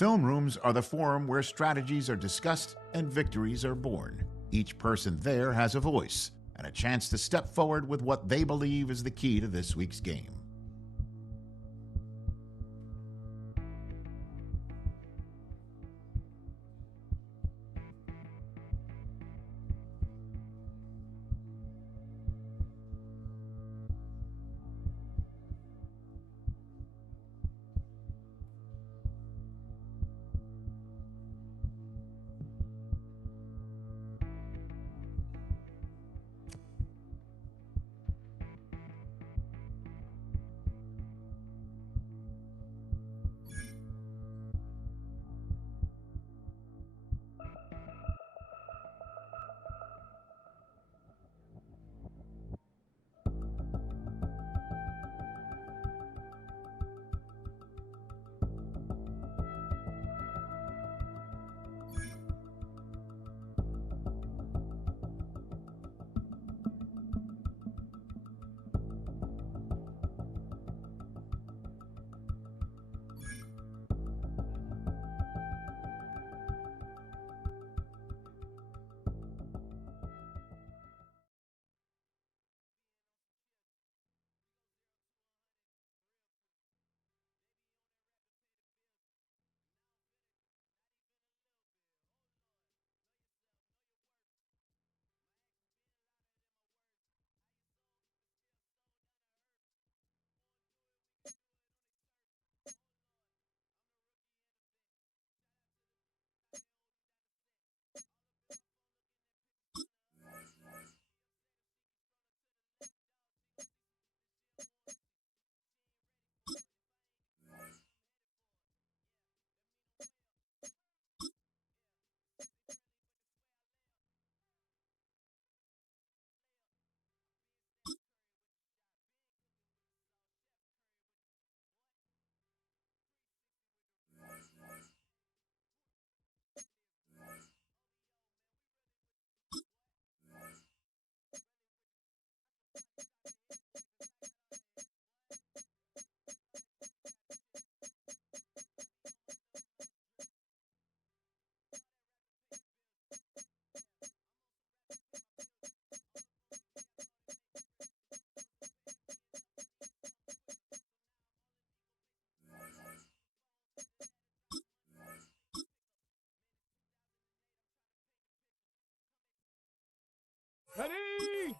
Film rooms are the forum where strategies are discussed and victories are born. Each person there has a voice and a chance to step forward with what they believe is the key to this week's game. Ready!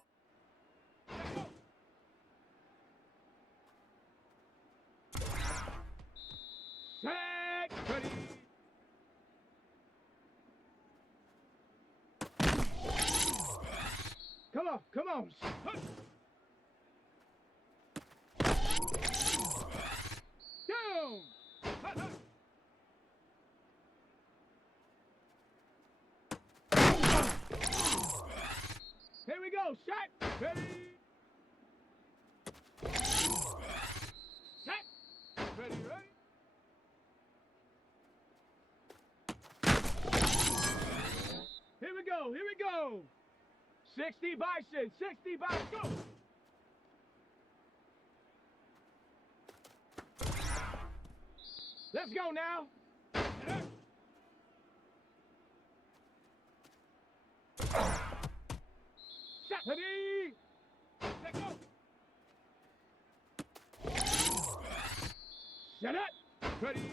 Set! Ready! Come on, come on! Down! Here we go, set! Ready! Set! Ready, ready! Here we go, here we go! 60 bison, 60 bison, go! Let's go now! Set! Ready! Let's go! Set it! Ready!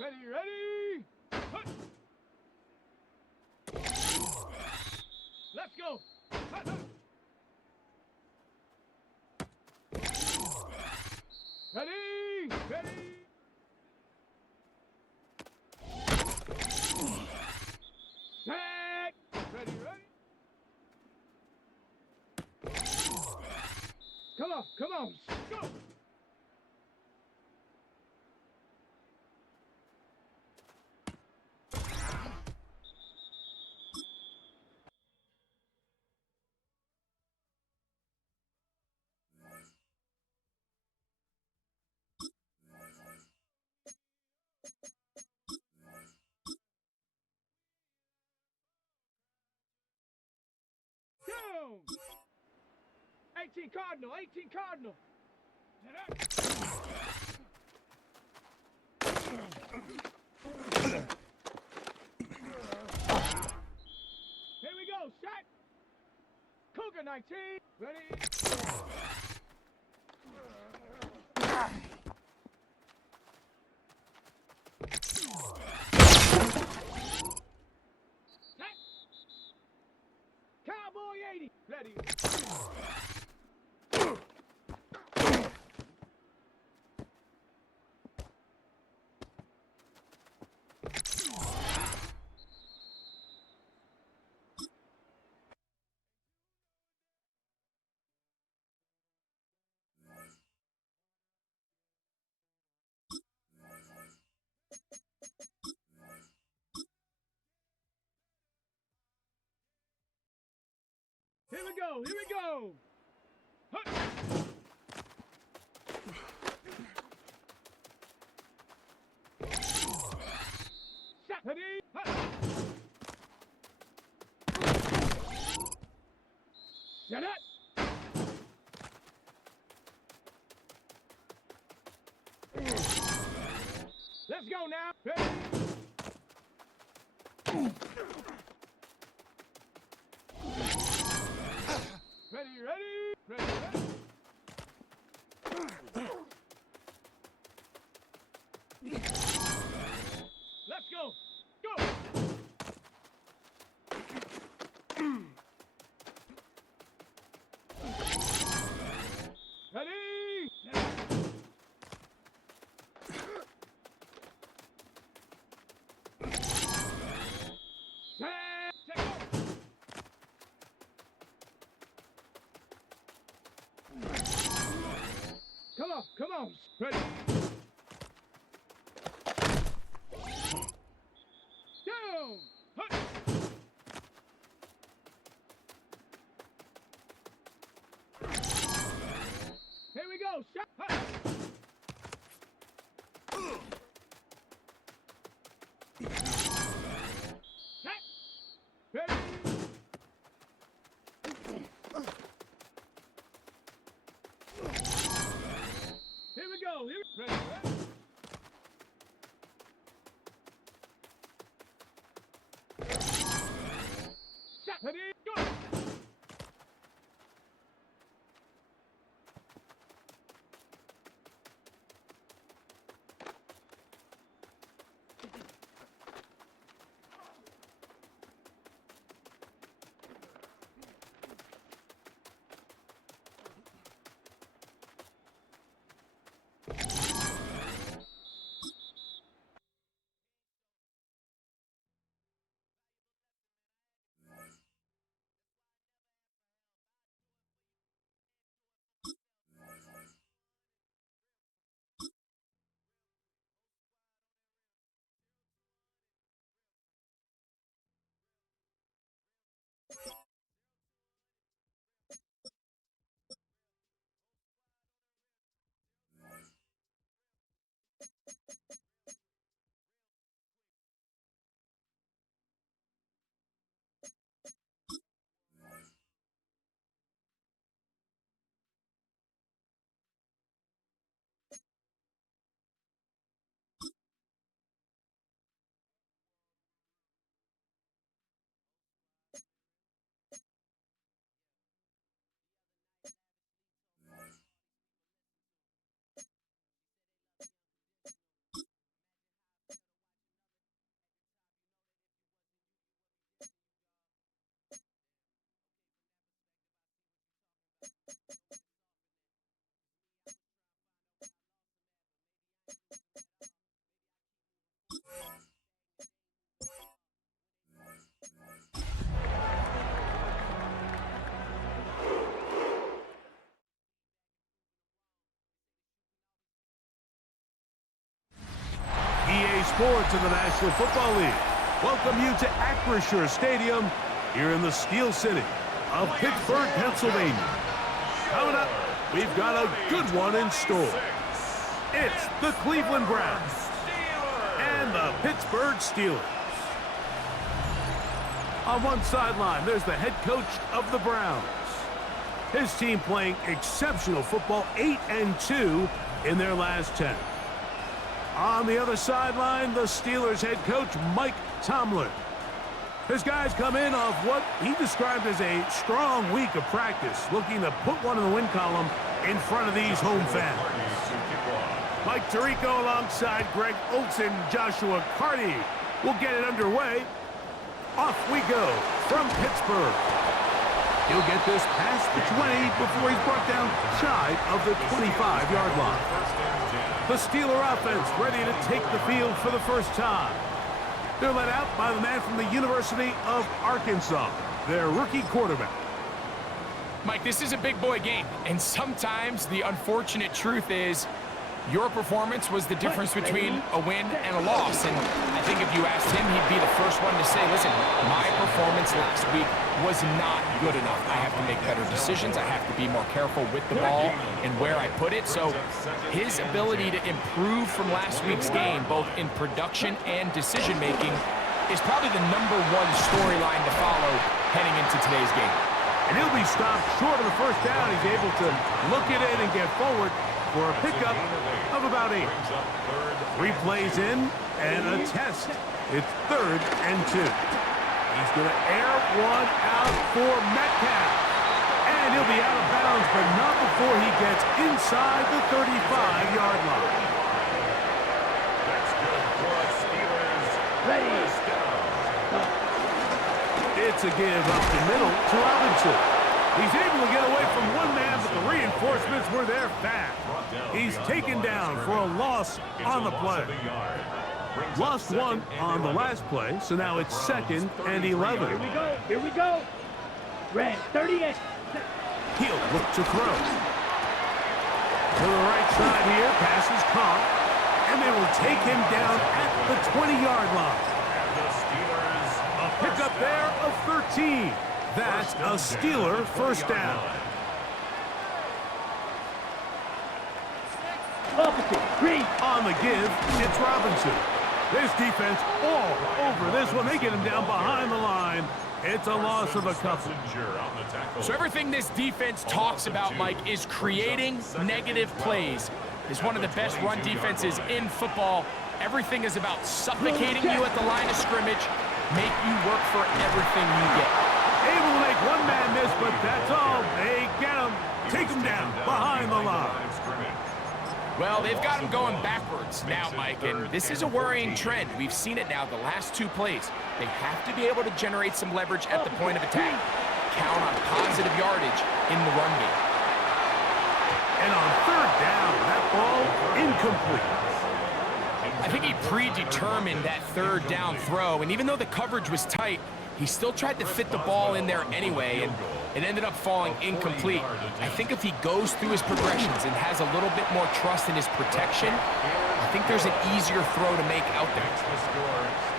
Ready, ready! Hut. Let's go! Hut, hut. Ready! Ready! Set! Ready, ready! Come on, come on! Go! Down! 8 18 Cardinal, 18 Cardinal. Here we go, set. Cougar 19, ready. Set. Cowboy 80, ready. Here we go, here we go. Huh. Set, ready, huh. Set it. Let's go now. Ready. Ready. Let's go. Go. Ready. Come on. Ready. Down. Hut. Here we go. Shot. Hut. Set. Ready. Here we go. Ready. Set. Ready. Go. EA Sports in the National Football League welcome you to Acrisure Stadium here in the Steel City of Pittsburgh, Pennsylvania. Coming up, we've got a good one in store. It's the Cleveland Browns and the Pittsburgh Steelers. On one sideline, there's the head coach of the Browns. His team playing exceptional football, 8-2 in their last 10. On the other sideline, the Steelers head coach, Mike Tomlin. His guys come in off what he described as a strong week of practice, looking to put one in the win column in front of these home fans. Mike Tirico alongside Greg Olsen, Joshua Carty will get it underway. Off we go from Pittsburgh. He'll get this past the 20 before he's brought down shy of the 25-yard line. The Steeler offense ready to take the field for the first time. They're led out by the man from the University of Arkansas, their rookie quarterback. Mike, this is a big boy game, and sometimes the unfortunate truth is your performance was the difference between a win and a loss. And I think if you asked him, he'd be the first one to say, listen, my performance last week was not good enough. I have to make better decisions. I have to be more careful with the ball and where I put it. So his ability to improve from last week's game, both in production and decision-making, is probably the #1 storyline to follow heading into today's game. And he'll be stopped short of the first down. He's able to look at it and get forward for a pickup of about 8. 3 plays in and a test. It's 3rd and 2. He's going to air one out for Metcalf. And he'll be out of bounds, but not before he gets inside the 35-yard line. That's good for Steelers. Ready. It's a give up the middle to Robinson. He's able to get away from one man, but the reinforcements were there fast. He's taken down for a loss on the play. Lost 1 on the last play, so now it's 2nd and 11. Here we go. Here we go. Red 38. He'll look to throw. To the right side here, pass is caught, and they will take him down at the 20-yard line. A pickup there of 13. That's a Steeler first down. Green. On the give, it's Robinson. This defense all over this one. They get him down behind the line. It's a loss of a couple. So everything this defense talks about, Mike, is creating negative plays. It's one of the best run defenses in football. Everything is about suffocating you at the line of scrimmage, make you work for everything you get. Able to make one man miss, but that's all. They get him, take him down behind the line. Well, they've got him going backwards now, Mike, and this is a worrying trend. We've seen it now the last 2 plays. They have to be able to generate some leverage at the point of attack. Count on positive yardage in the run game. And on 3rd down, that ball incomplete. I think he predetermined that 3rd down throw, and even though the coverage was tight, he still tried to fit the ball in there anyway, and it ended up falling incomplete. I think if he goes through his progressions and has a little bit more trust in his protection, I think there's an easier throw to make out there.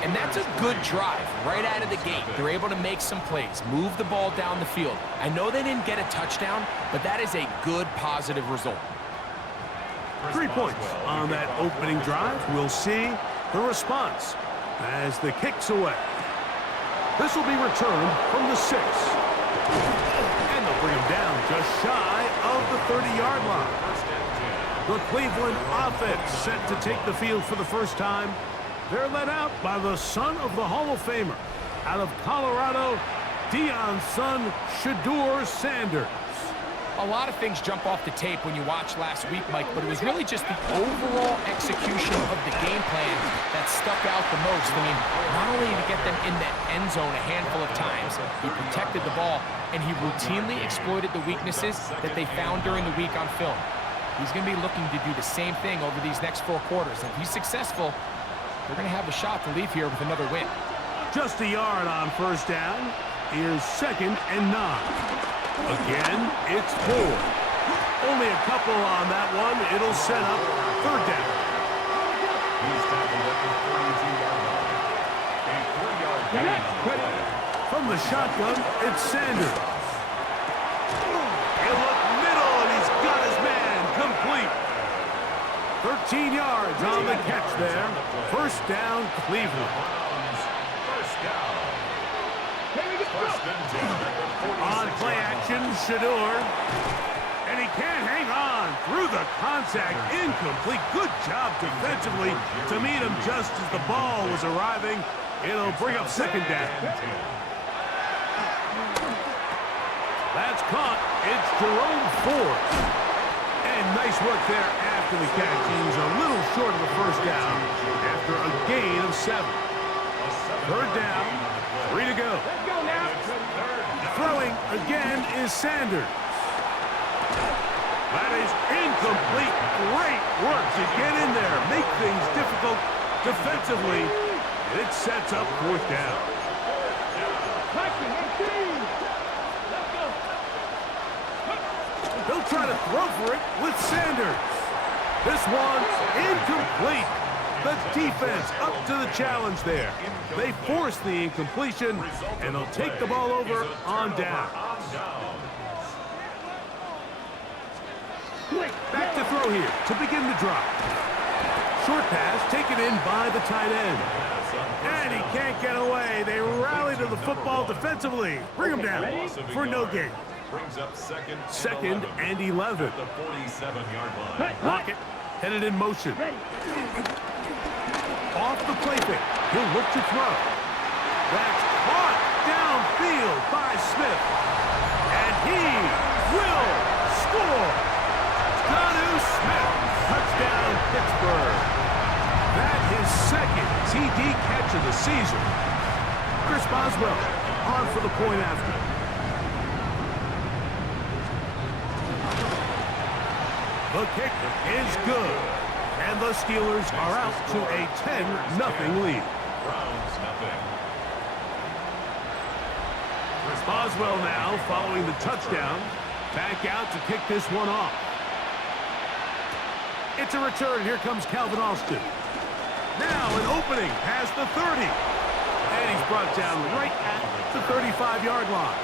And that's a good drive right out of the gate. They're able to make some plays, move the ball down the field. I know they didn't get a touchdown, but that is a good positive result. 3 points on that opening drive. We'll see the response as the kick's away. This will be returned from the 6. And they'll bring him down just shy of the 30-yard line. The Cleveland offense set to take the field for the first time. They're led out by the son of the Hall of Famer. Out of Colorado, Deion's son, Shedeur Sanders. A lot of things jump off the tape when you watch last week, Mike, but it was really just the overall execution of the game plan that stuck out the most. I mean, not only did he get them in the end zone a handful of times, he protected the ball, and he routinely exploited the weaknesses that they found during the week on film. He's going to be looking to do the same thing over these next 4 quarters. If he's successful, they're going to have a shot to leave here with another win. Just a yard on 1st down. Here's 2nd and 9. Again, it's 4. Only a couple on that one. It'll set up 3rd down. He's tackled at the 42-yard line. A 3-yard gain. From the shotgun, it's Sanders. He'll look middle, and he's got his man complete. 13 yards on the catch there. 1st down, Cleveland. 1st down. 1st and 10. On play action, Shador. And he can't hang on through the contact. Incomplete. Good job defensively to meet him just as the ball was arriving. It'll bring up second down. That's caught. It's Jerome Ford. And nice work there after the catch. He was a little short of the first down after a gain of 7. Third down, 3 to go. Let's go now. Throwing again is Sanders. That is incomplete. Great work to get in there, make things difficult defensively. It sets up 4th down. They'll try to throw for it with Sanders. This one's incomplete. The defense up to the challenge there. They force the incompletion, and they'll take the ball over on down. Back to throw here to begin the drop. Short pass taken in by the tight end. And he can't get away. They rally to the football defensively. Bring him down for no gain. Brings up second and 11. The 47-yard line. Lockett headed in motion. Off the play fake. He'll look to throw. That's caught downfield by Smith. And he will score. Jonnu Smith. Touchdown, Pittsburgh. That his second TD catch of the season. Chris Boswell on for the point after. The kick is good. And the Steelers are out to a 10-0 lead. Browns, nothing. Boswell now following the touchdown. Back out to kick this one off. It's a return. Here comes Calvin Austin. Now an opening past the 30. And he's brought down right at the 35-yard line.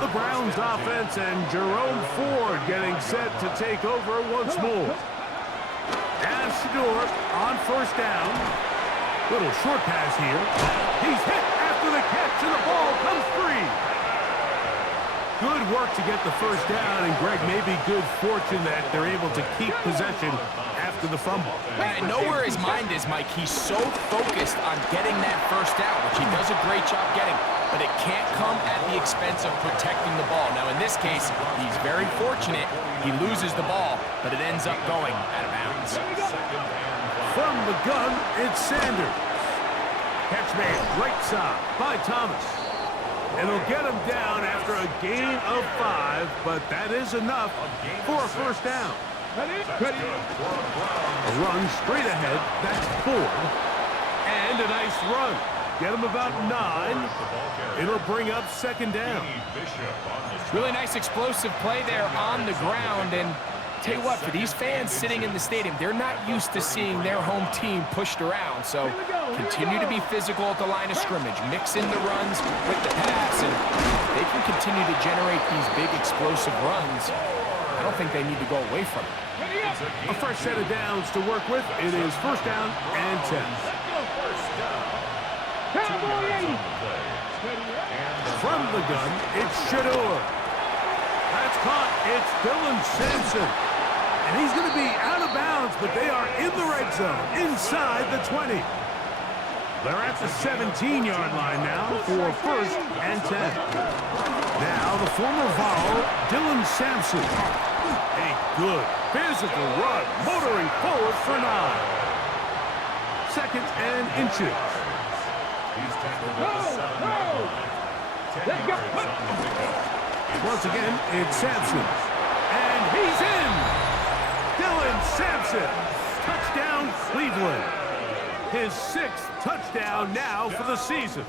The Browns offense and Jerome Ford getting set to take over once more. And Shador on first down. Little short pass here. He's hit after the catch, and the ball comes free. Good work to get the first down, and Greg, maybe good fortune that they're able to keep possession after the fumble. And I know where his mind is, Mike. He's so focused on getting that first down, which he does a great job getting, but it can't come at the expense of protecting the ball. Now, in this case, he's very fortunate. He loses the ball, but it ends up going out of bounds. From the gun, it's Sanders. Catch made right side by Thomas. It'll get him down after a gain of 5, but that is enough for a first down. A run straight ahead, that's Ford. And a nice run. Get him about 9. It'll bring up second down. Really nice explosive play there on the ground, and tell you what, for these fans sitting in the stadium, they're not used to seeing their home team pushed around, so continue to be physical at the line of scrimmage, mix in the runs with the pass, and they can continue to generate these big explosive runs. I don't think they need to go away from it. A fresh set of downs to work with. It is first down and 10. From the gun, it's Shador. That's caught. It's Dylan Sampson. And he's going to be out of bounds, but they are in the red zone, inside the 20. They're at the 17-yard line now for first and 10. Now the former Vol, Dylan Sampson. A good physical run, motoring forward for 9. Second and inches. He's tackled at the 7-yard line. 10 yards on the pickup. Once again, it's Sampson. And he's in! Dylan Sampson. Touchdown, Cleveland. His 6th touchdown now for the season.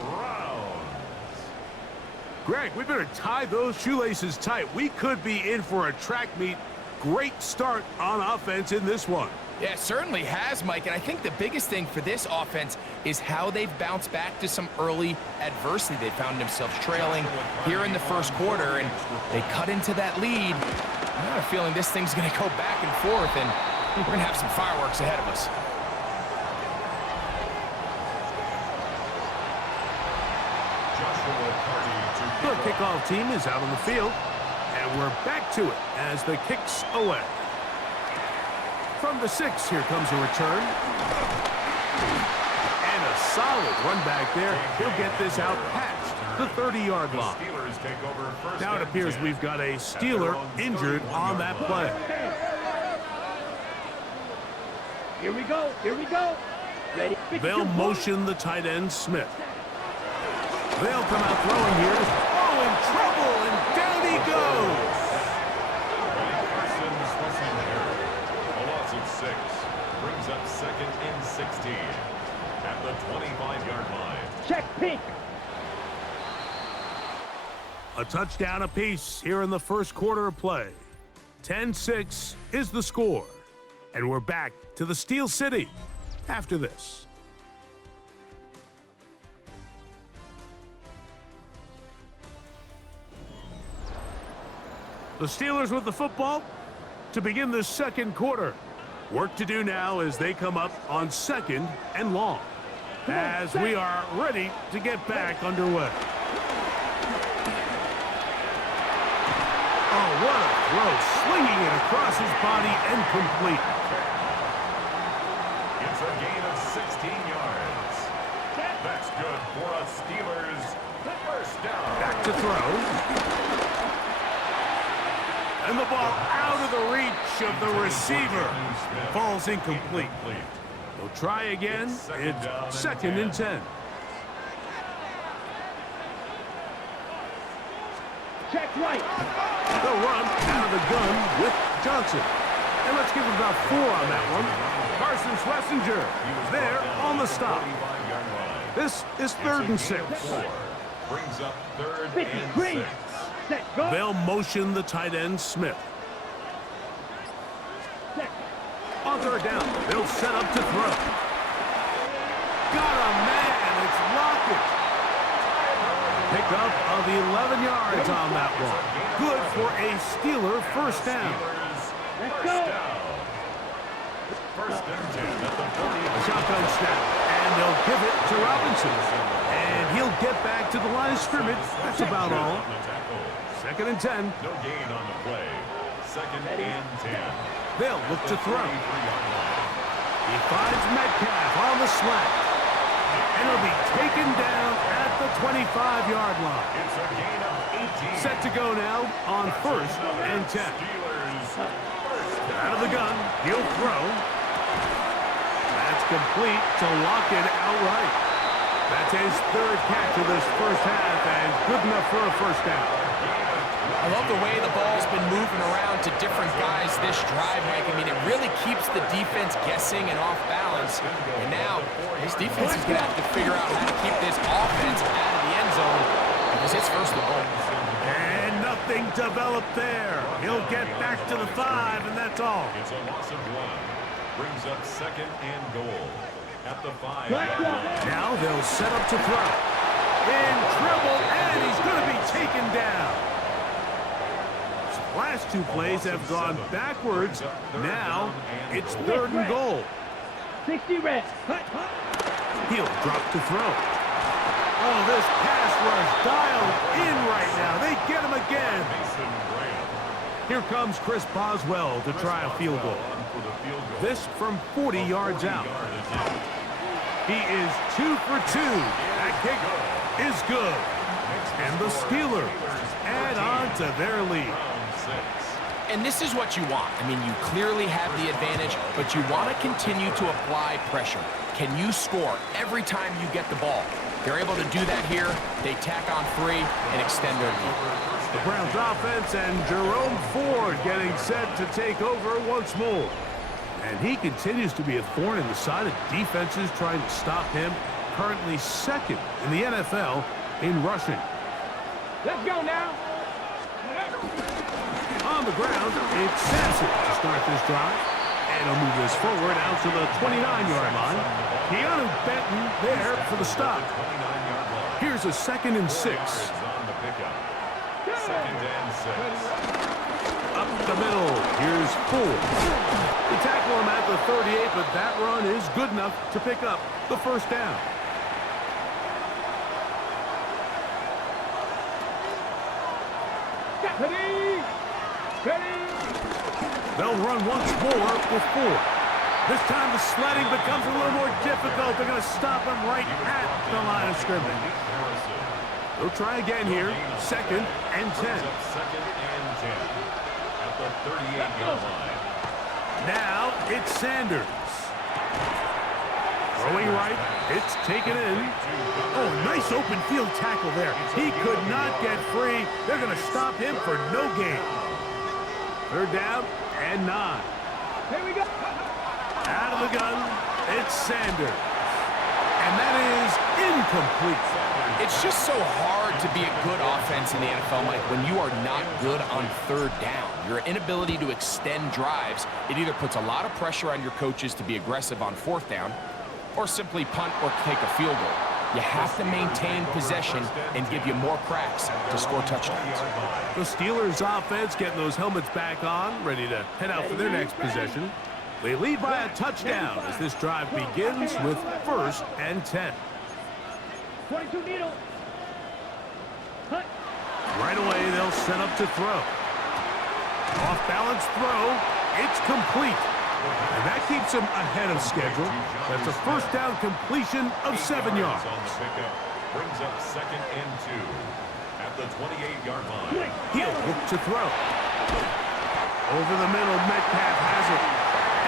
Greg, we better tie those shoelaces tight. We could be in for a track meet. Great start on offense in this one. Yeah, it certainly has, Mike, and I think the biggest thing for this offense is how they've bounced back to some early adversity. They found themselves trailing here in the first quarter, and they cut into that lead. I have a feeling this thing's going to go back and forth, and we're going to have some fireworks ahead of us. The kickoff team is out on the field, and we're back to it as the kick's away. From the 6, here comes a return. And a solid run back there. He'll get this out past the 30-yard line. Now it appears we've got a Steeler injured on that play. Here we go. Here we go. Ready? They'll motion the tight end, Smith. They'll come out throwing here. Oh, in trouble, and down he goes. A loss of 6 brings up 2nd and 16 at the 25-yard line. Check pink. A touchdown apiece here in the first quarter of play. 10-6 is the score. And we're back to the Steel City after this. The Steelers with the football to begin the second quarter. Work to do now as they come up on 2nd and long. As we are ready to get back underway. Oh, what a throw. Slinging it across his body and complete. It's a gain of 16 yards. That's good for a Steelers first down. Back to throw. And the ball out of the reach of the receiver. Falls incomplete. They'll try again. It's 2nd and 10. Check right. They'll run out of the gun with Johnson. And let's give him about 4 on that one. Carson Schlesinger there on the stop. This is 3rd and 6. Brings up 3rd 50, and green. 6. Set, go. They'll motion the tight end, Smith. Set. On 3rd down, they'll set up to throw. Got a man, it's Lockett. Pick up of 11 yards on that one. Good for a Steeler first down. Let's go. First and 10 at the 40. Shotgun snap, and they'll give it to Robinson. And he'll get back to the line of scrimmage. That's about all. 2nd and 10. No gain on the play. 2nd and 10. They'll look to throw. He finds Metcalf on the slant. And he'll be taken down at the 25-yard line. It's a gain of 18. Set to go now on 1st and 10. Out of the gun, he'll throw. That's complete to Lockett outright. That's his 3rd catch of this first half, and good enough for a first down. I love the way the ball's been moving around to different guys this drive, Mike. I mean, it really keeps the defense guessing and off balance. And now, this defense is going to have to figure out how to keep this offense out of the end zone because it's first and goal. And nothing developed there. He'll get back to the 5, and that's all. It's a loss of 1. Brings up 2nd and goal at the 5. Now they'll set up to throw. In trouble, and he's going to be taken down. Last 2 plays have gone backwards. Now it's 3rd and goal. 60 red. He'll drop to throw. Oh, this pass rush dialed in right now. They get him again. Here comes Chris Boswell to try a field goal. This from 40 yards out. He is 2 for 2. That kick is good. And the Steelers add on to their lead. And this is what you want. I mean, you clearly have the advantage, but you want to continue to apply pressure. Can you score every time you get the ball? They're able to do that here. They tack on 3 and extend their lead. The Browns offense and Jerome Ford getting set to take over once more. And he continues to be a thorn in the side of defenses trying to stop him. Currently 2nd in the NFL in rushing. Let's go now. On the ground, it's Sampson to start this drive. And he'll move this forward out to the 29-yard line. Keanu Benton there for the stop. Here's a 2nd and 6. Up the middle, here's Ford. They tackle him at the 38, but that run is good enough to pick up the first down. Ready? Ready? They'll run once more with 4. This time the sledding becomes a little more difficult. They're going to stop him right at the line of scrimmage. They'll try again here. 2nd and 10. Second and 10 at the 38-yard line. Now it's Sanders. Throwing right. It's taken in. Oh, nice open field tackle there. He could not get free. They're going to stop him for no gain. 3rd down and 9. Here we go. Out of the gun, it's Sanders. And that is incomplete. It's just so hard to be a good offense in the NFL, Mike, when you are not good on 3rd down. Your inability to extend drives, it either puts a lot of pressure on your coaches to be aggressive on 4th down, or simply punt or take a field goal. You have to maintain possession and give you more cracks to score touchdowns. The Steelers offense getting those helmets back on, ready to head out for their next possession. They lead by a touchdown as this drive begins with 1st and 10. 22 needle. Hut. Right away, they'll set up to throw. Off-balance throw. It's complete. And that keeps him ahead of schedule. That's a 1st down completion of 7 yards. On the pickup, brings up 2nd and 2 at the 28-yard line. He'll look to throw. Over the middle, Metcalf has it.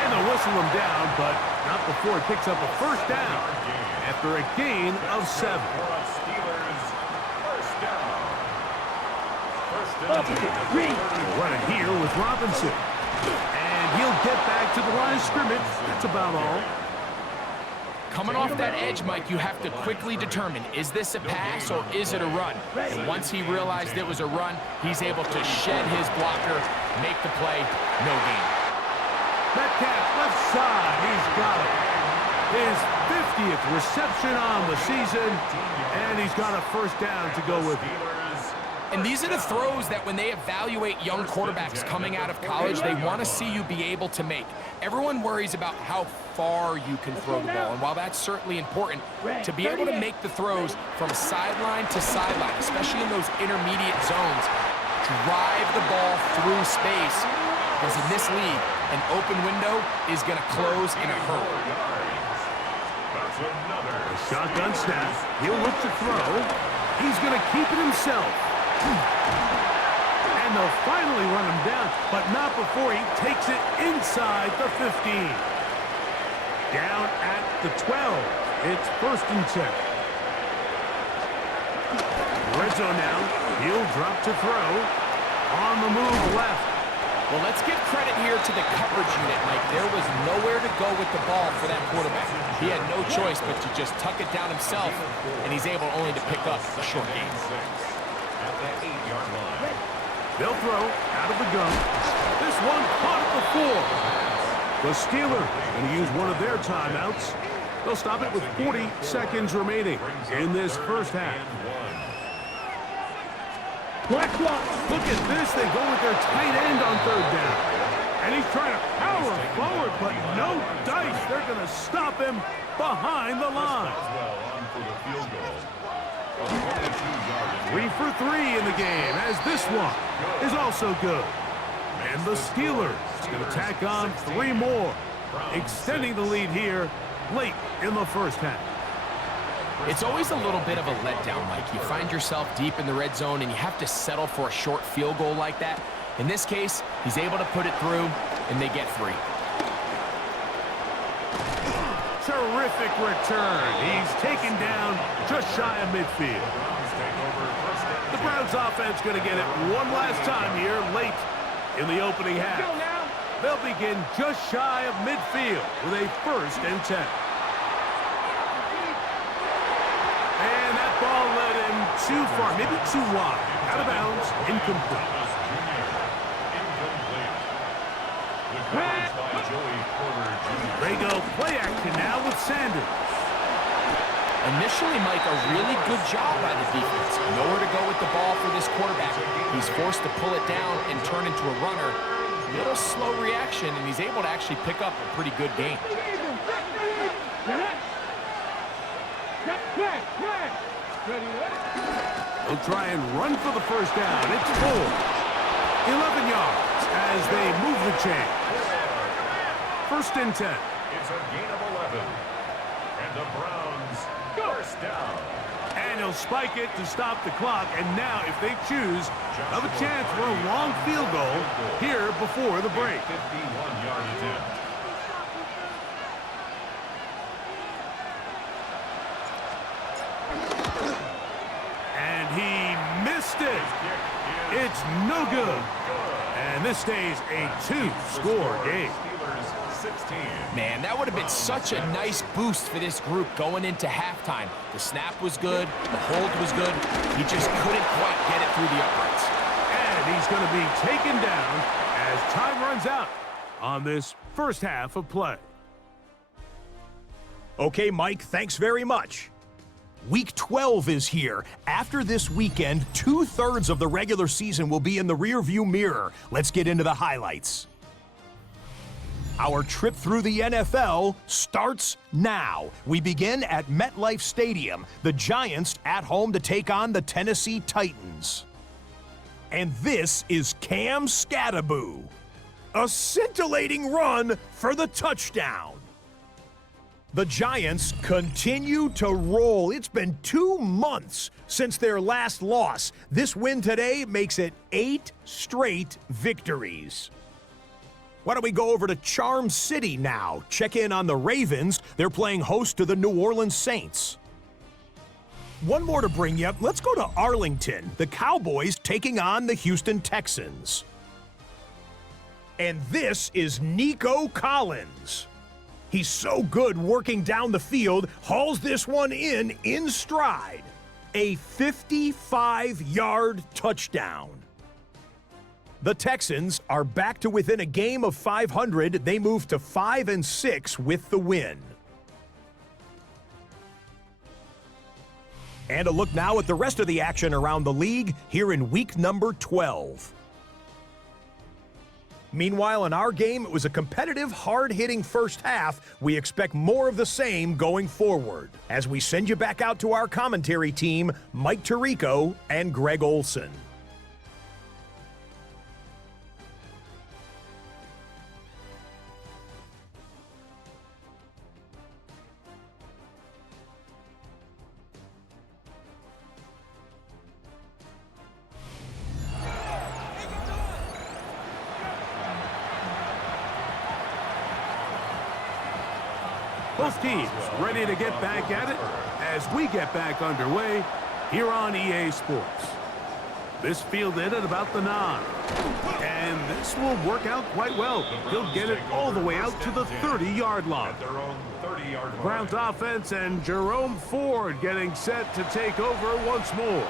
And they'll whistle him down, but not before he picks up a 1st down after a gain of 7. For a Steelers first down. We'll run it here with Robinson. And he'll get back to the line of scrimmage. That's about all. Coming off that edge, Mike, you have to quickly determine, is this a pass or is it a run? And once he realized it was a run, he's able to shed his blocker, make the play, no gain. Metcalf left side, he's got it. His 50th reception on the season, and he's got a 1st down to go with it. And these are the throws that when they evaluate young quarterbacks coming out of college, they want to see you be able to make. Everyone worries about how far you can throw the ball, and while that's certainly important, to be able to make the throws from sideline to sideline, especially in those intermediate zones, drive the ball through space, because in this league, an open window is going to close in a hurry. A shotgun snap. He'll look to throw. He's going to keep it himself. And they'll finally run him down, but not before he takes it inside the 15. Down at the 12. It's 1st and 10. Red zone now. He'll drop to throw. On the move left. Well, let's give credit here to the coverage unit, Mike. There was nowhere to go with the ball for that quarterback. He had no choice but to just tuck it down himself, and he's able only to pick up a short gain. At the 8-yard line. They'll throw out of the gun. This one caught at the 4. The Steelers going to use one of their timeouts. They'll stop it with 40 seconds remaining in this 1st half. Look at this. They go with their tight end on 3rd down. And he's trying to power forward, but no dice. They're going to stop him behind the line. Well on for the field goal. A 22-yard 3 for 3 in the game, as this one is also good. And the Steelers going to tack on 3 more, extending the lead here late in the 1st half. It's always a little bit of a letdown, Mike. You find yourself deep in the red zone, and you have to settle for a short field goal like that. In this case, he's able to put it through, and they get 3. Terrific return. He's taken down just shy of midfield. The Browns offense going to get it one last time here late in the opening half. They'll begin just shy of midfield with a 1st and 10. And that ball led him too far, maybe too wide. Out of bounds, incomplete. They go play action now with Sanders. Initially, Mike, a really good job by the defense. Nowhere to go with the ball for this quarterback. He's forced to pull it down and turn into a runner. Little slow reaction, and he's able to actually pick up a pretty good game. They'll try and run for the 1st down. It's 4. 11 yards as they move the chain. First and 10. It's a gain of 11. And the Browns first down. And he'll spike it to stop the clock. And now, if they choose, have a chance for a long field goal here before the break. 51-yard attempt. And he missed it. It's no good. And this stays a 2-score game. Man, that would have been such a nice boost for this group going into halftime. The snap was good. The hold was good. He just couldn't quite get it through the uprights. And he's going to be taken down as time runs out on this first half of play. Okay, Mike, thanks very much. Week 12 is here. After this weekend, 2/3 of the regular season will be in the rearview mirror. Let's get into the highlights. Our trip through the NFL starts now. We begin at MetLife Stadium. The Giants at home to take on the Tennessee Titans. And this is Cam Scattaboo. A scintillating run for the touchdown. The Giants continue to roll. It's been 2 months since their last loss. This win today makes it 8 straight victories. Why don't we go over to Charm City now? Check in on the Ravens. They're playing host to the New Orleans Saints. One more to bring you. Let's go to Arlington. The Cowboys taking on the Houston Texans. And this is Nico Collins. He's so good working down the field, hauls this one in stride. A 55-yard touchdown. The Texans are back to within a game of 500. They move to 5-6 with the win. And a look now at the rest of the action around the league here in week number 12. Meanwhile, in our game, it was a competitive, hard-hitting first half. We expect more of the same going forward. As we send you back out to our commentary team, Mike Tirico and Greg Olson. Both teams ready to get back at it as we get back underway here on EA Sports. This fielded at about the 9. And this will work out quite well. He'll get it all the way out to the 30-yard line. Browns offense and Jerome Ford getting set to take over once more.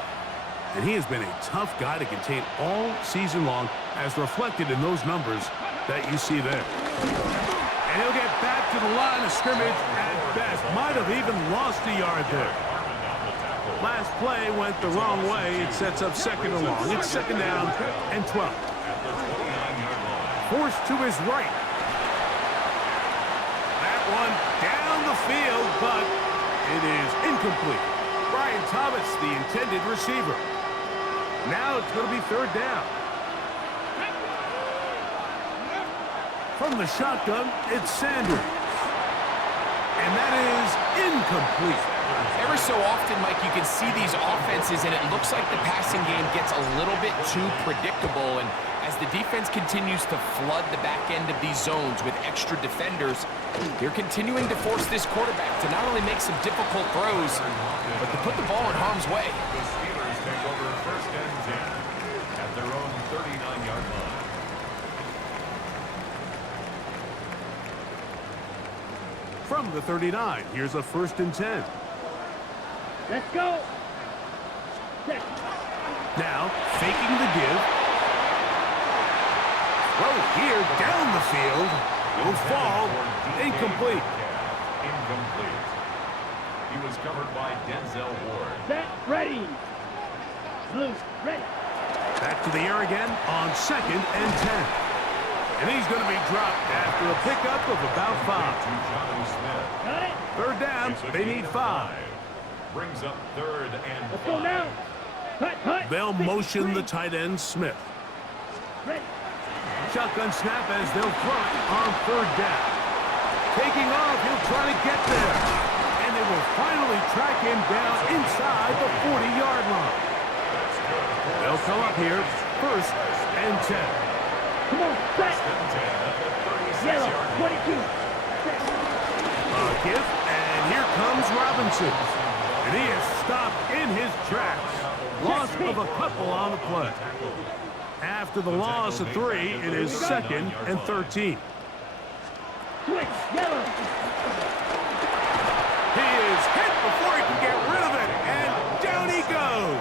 And he has been a tough guy to contain all season long, as reflected in those numbers that you see there. And he'll get back to the line of scrimmage at best. Might have even lost a yard there. Last play went the wrong way. It sets up second and long. It's second down and 12. Forced to his right. That one down the field, but it is incomplete. Brian Thomas, the intended receiver. Now it's going to be third down. From the shotgun, it's Sanders. And that is incomplete. Every so often, Mike, you can see these offenses, and it looks like the passing game gets a little bit too predictable. And as the defense continues to flood the back end of these zones with extra defenders, they're continuing to force this quarterback to not only make some difficult throws, but to put the ball in harm's way. The Steelers take over first and 10 at their own 39-yard line. From the 39, here's a first and 10. Let's go. Now, faking the give. Throw here down the field. Will fall. Incomplete. Incomplete. He was covered by Denzel Ward. Set, ready. Loose, ready. Back to the air again on second and 10. And he's going to be dropped after a pickup of about 5. Got it. Third down, they need 5. Brings up third and Let's go now. Cut. They'll motion the tight end, Smith. Shotgun snap as they'll throw it on third down. Taking off, he'll try to get there. And they will finally track him down inside the 40-yard line. They'll come up here, 1st and 10. Come on, set. Yellow, 22. A give, and here comes Robinson. And he is stopped in his tracks. Loss of a couple on the play. After the loss of 3, it is 2nd and 13. Switch, yellow. He is hit before he can get rid of it, and down he goes.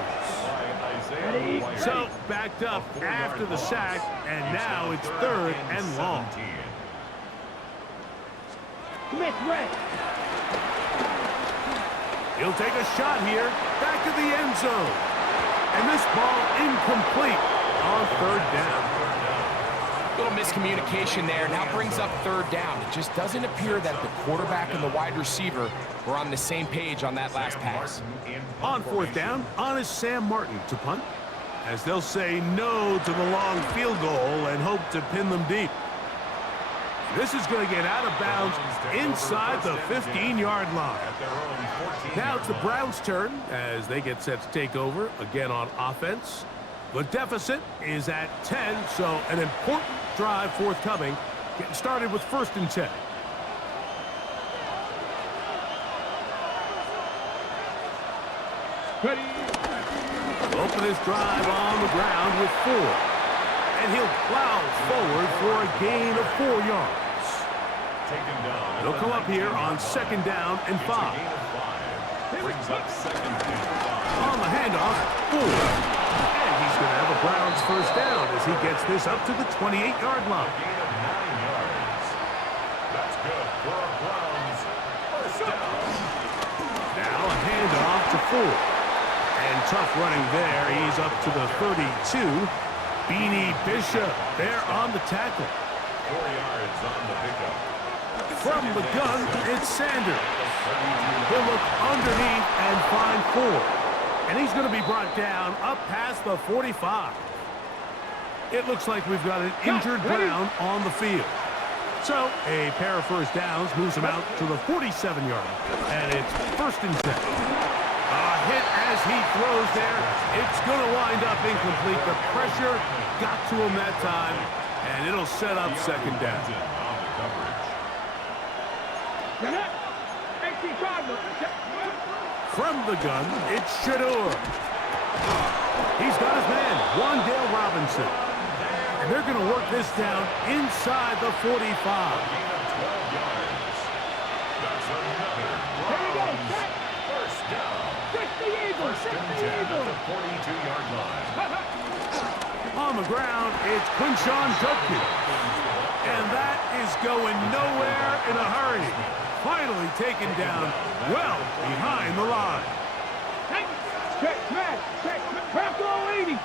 So backed up after the sack, and now it's 3rd and long. Smith, red. He'll take a shot here, back to the end zone. And this ball incomplete on 3rd down. Little miscommunication there. Now brings up 3rd down. It just doesn't appear that the quarterback and the wide receiver were on the same page on that last pass. On 4th down, on is Sam Martin to punt, as they'll say no to the long field goal and hope to pin them deep. This is going to get out of bounds inside the 15-yard line. Now it's the Browns' turn as they get set to take over again on offense. The deficit is at 10, so an important drive forthcoming. Getting started with 1st and 10. Ready. Open his drive on the ground with 4. And he'll plow forward for a gain of 4 yards. They'll come up here on 2nd down and 5. Brings up 2nd and 5. On the handoff, 4. And he's going to have a Browns 1st down as he gets this up to the 28-yard line. Gain of 9 yards. That's good for a Browns 1st down. Now a handoff to 4. And tough running there. He's up to the 32. Beanie Bishop there on the tackle. 4 yards on the pickup. From the gun, it's Sanders. He'll look underneath and find 4. And he's going to be brought down up past the 45. It looks like we've got an injured Brown on the field. So a pair of 1st downs moves him out to the 47-yard line. And it's 1st and 10. A hit as he throws there. It's going to wind up incomplete. The pressure got to him that time, and it'll set up 2nd down. From the gun, it's Shador. He's got his man, Wan'Dale Robinson. And they're going to work this down inside the 45. Gain of 12 yards. That's another Browns 1st down. 1st and 10 at the 42-yard line. On the ground, it's Quinshawn Judkins. And that is going nowhere in a hurry. Finally taken down well behind the line. Check, smash, check, crack all 80.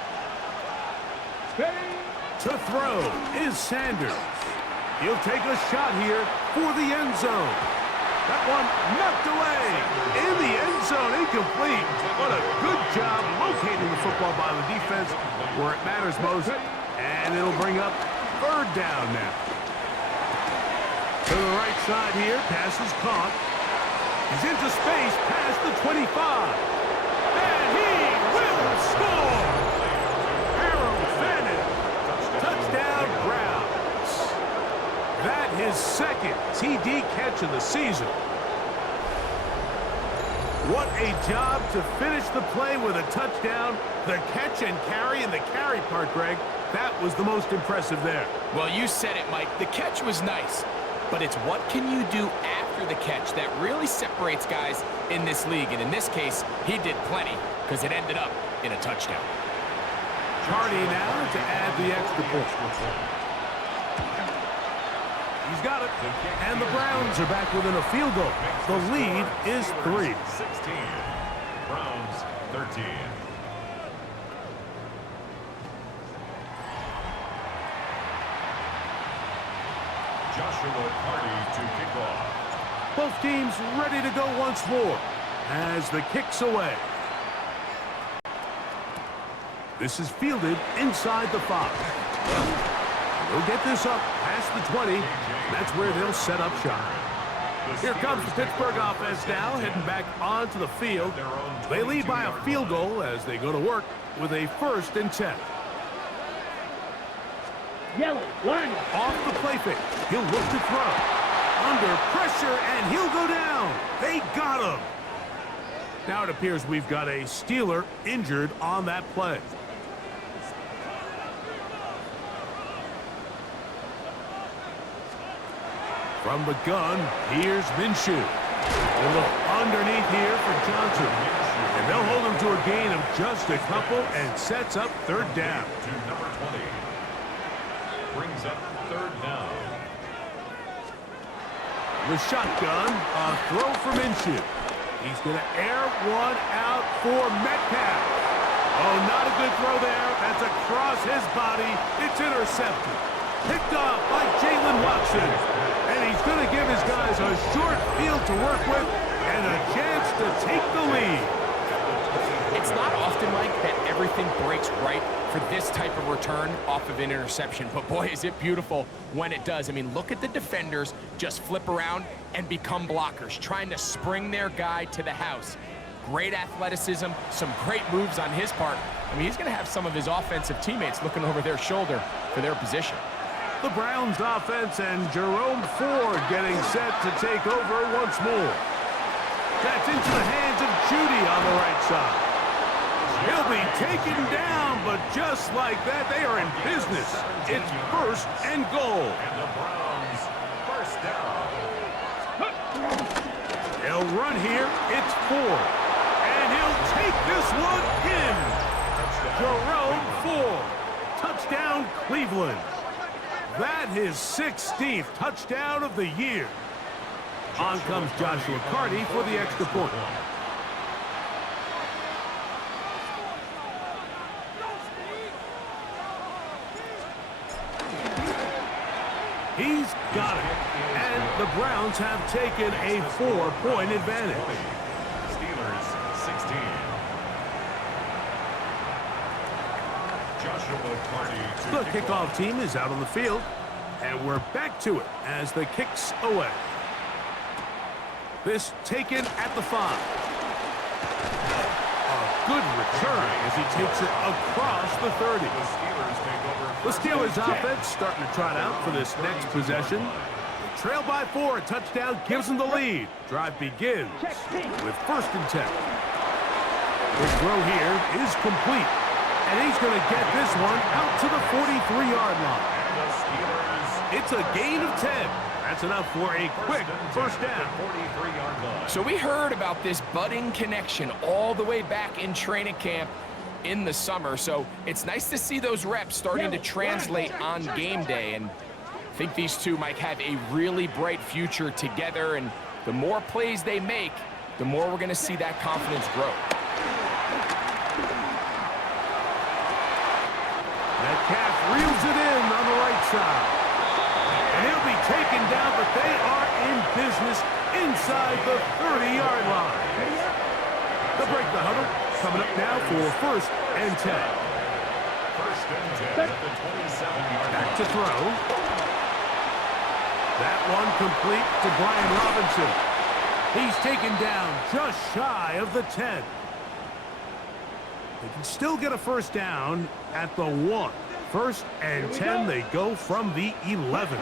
To throw is Sanders. He'll take a shot here for the end zone. That one knocked away. In the end zone, incomplete. What a good job locating the football by the defense where it matters most. And it'll bring up 3rd down now. To the right side here, pass is caught. He's into space past the 25. And he will score! Harold Fannin, touchdown Browns. That his 2nd TD catch of the season. What a job to finish the play with a touchdown. The catch and carry, and the carry part, Greg, that was the most impressive there. Well, you said it, Mike. The catch was nice. But it's what can you do after the catch that really separates guys in this league. And in this case, he did plenty because it ended up in a touchdown. Cardi now to add the extra point. He's got it. And the Browns are back within a field goal. The lead is 3. 16. Browns 13. Joshua Cardi to kick off. Both teams ready to go once more as the kick's away. This is fielded inside the 5. They'll get this up past the 20. That's where they'll set up shop. Here comes the Pittsburgh offense now, heading back onto the field. They lead by a field goal as they go to work with a 1st and 10. Yellow, line. Off the play fake. He'll look to throw. Under pressure, and he'll go down. They got him. Now it appears we've got a Steeler injured on that play. From the gun, here's Minshew. A little underneath here for Johnson. And they'll hold him to a gain of just a couple and sets up 3rd down. To number 20. Brings up 3rd down. The shotgun, a throw for Minshew. He's going to air one out for Metcalf. Oh, not a good throw there. That's across his body. It's intercepted. Picked off by Jalen Watson. And he's going to give his guys a short field to work with and a chance to take the lead. It's not often like that everything breaks right for this type of return off of an interception, but boy, is it beautiful when it does. I mean, look at the defenders just flip around and become blockers, trying to spring their guy to the house. Great athleticism, some great moves on his part. I mean, he's going to have some of his offensive teammates looking over their shoulder for their position. The Browns offense and Jerome Ford getting set to take over once more. That's into the hands of Judy on the right side. He'll be taken down, but just like that, they are in business. It's 1st and goal. And the Browns, 1st down. They'll run here. It's Ford. And he'll take this one in. Jerome Ford. Touchdown, Cleveland. That is 16th touchdown of the year. On comes Joshua Carty for the extra point. He's got it. And the Browns have taken a 4-point advantage. Steelers, 16. Joshua Carty to The kickoff team is out on the field. And we're back to it as the kick's away. This taken at the 5. A good return as he takes it across the 30. the Steelers take over. The Steelers offense starting to trot out for this next possession. They trail by 4. A touchdown gives them the lead. Drive begins with 1st and 10. The throw here is complete. And he's going to get this one out to the 43-yard line. And the Steelers. It's a gain of 10. That's enough for a quick 1st down. 43-yard line. So we heard about this budding connection all the way back in training camp in the summer. So it's nice to see those reps starting to translate on game day. And I think these two might have a really bright future together. And the more plays they make, the more we're going to see that confidence grow. Metcalf reels it in on the right side. And he'll be taken down, but they are in business inside the 30-yard line. They'll break the huddle. Coming up now for 1st and 10. 1st and 10 at the 27-yard line. Back to throw. That one complete to Brian Robinson. He's taken down just shy of the 10. They can still get a 1st down at the 1. 1st and 10, they go from the 11.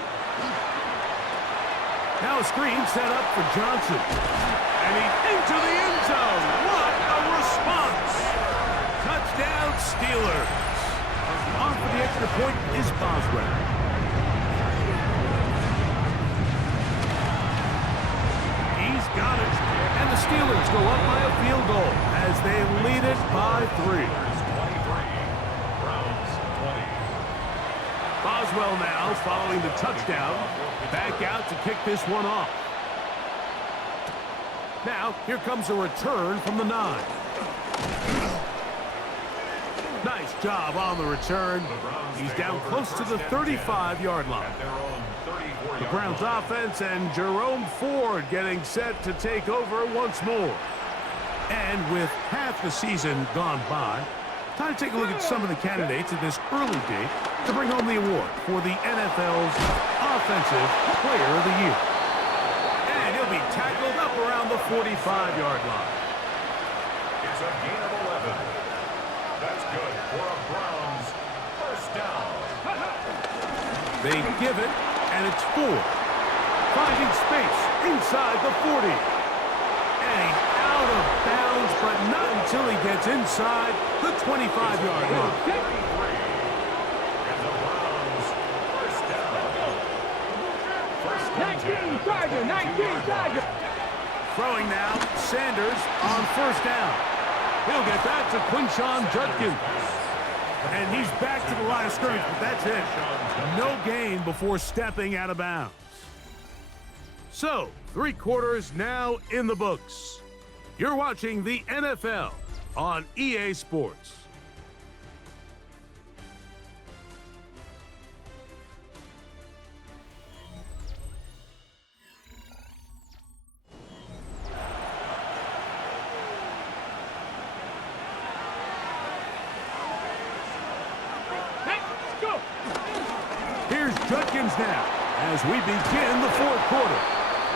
Now a screen set up for Johnson. And he's into the end zone. What a response! Touchdown, Steelers. On for the extra point is Boswell. He's got it. And the Steelers go up by a field goal as they lead it by 3. 23. Browns, 20. Boswell now following the touchdown. Back out to kick this one off. Now, here comes a return from the 9. Nice job on the return. He's down close to the 35-yard line. At their own 34-yard The Browns line. offense and Jerome Ford getting set to take over once more. And with half the season gone by, time to take a look at some of the candidates at this early date to bring home the award for the NFL's Offensive Player of the Year. And he'll be tackled up around the 45-yard line. It's a gain of 11. That's good for a Browns first down. They give it, and it's 4. Finding space inside the 40. And he's out of bounds, but not until he gets inside the 25-yard line. 33. And the Browns first down. First and 10. 19 Tiger, 19 Tiger. Throwing now, Sanders on first down. He'll get that to Quinshon Judkins. And he's back to the line of scrimmage, but that's it. No gain before stepping out of bounds. So, 3 quarters now in the books. You're watching the NFL on EA Sports. Let's go. Here's Judkins now as we begin the 4th quarter.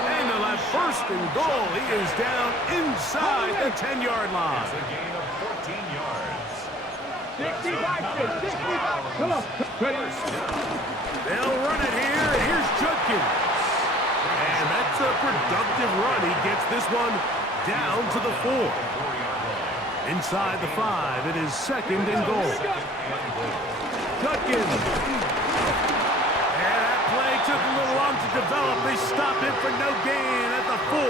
And on that first and goal, he is down inside the 10-yard line. It's a gain of 14 yards. 65, 65. Come on. They'll run it here. Here's Judkins. And that's a productive run. He gets this one down to the 4. Inside the 5, it is 2nd and goal. Judkins. And that play took a little long to develop. They stop it for no gain at the 4.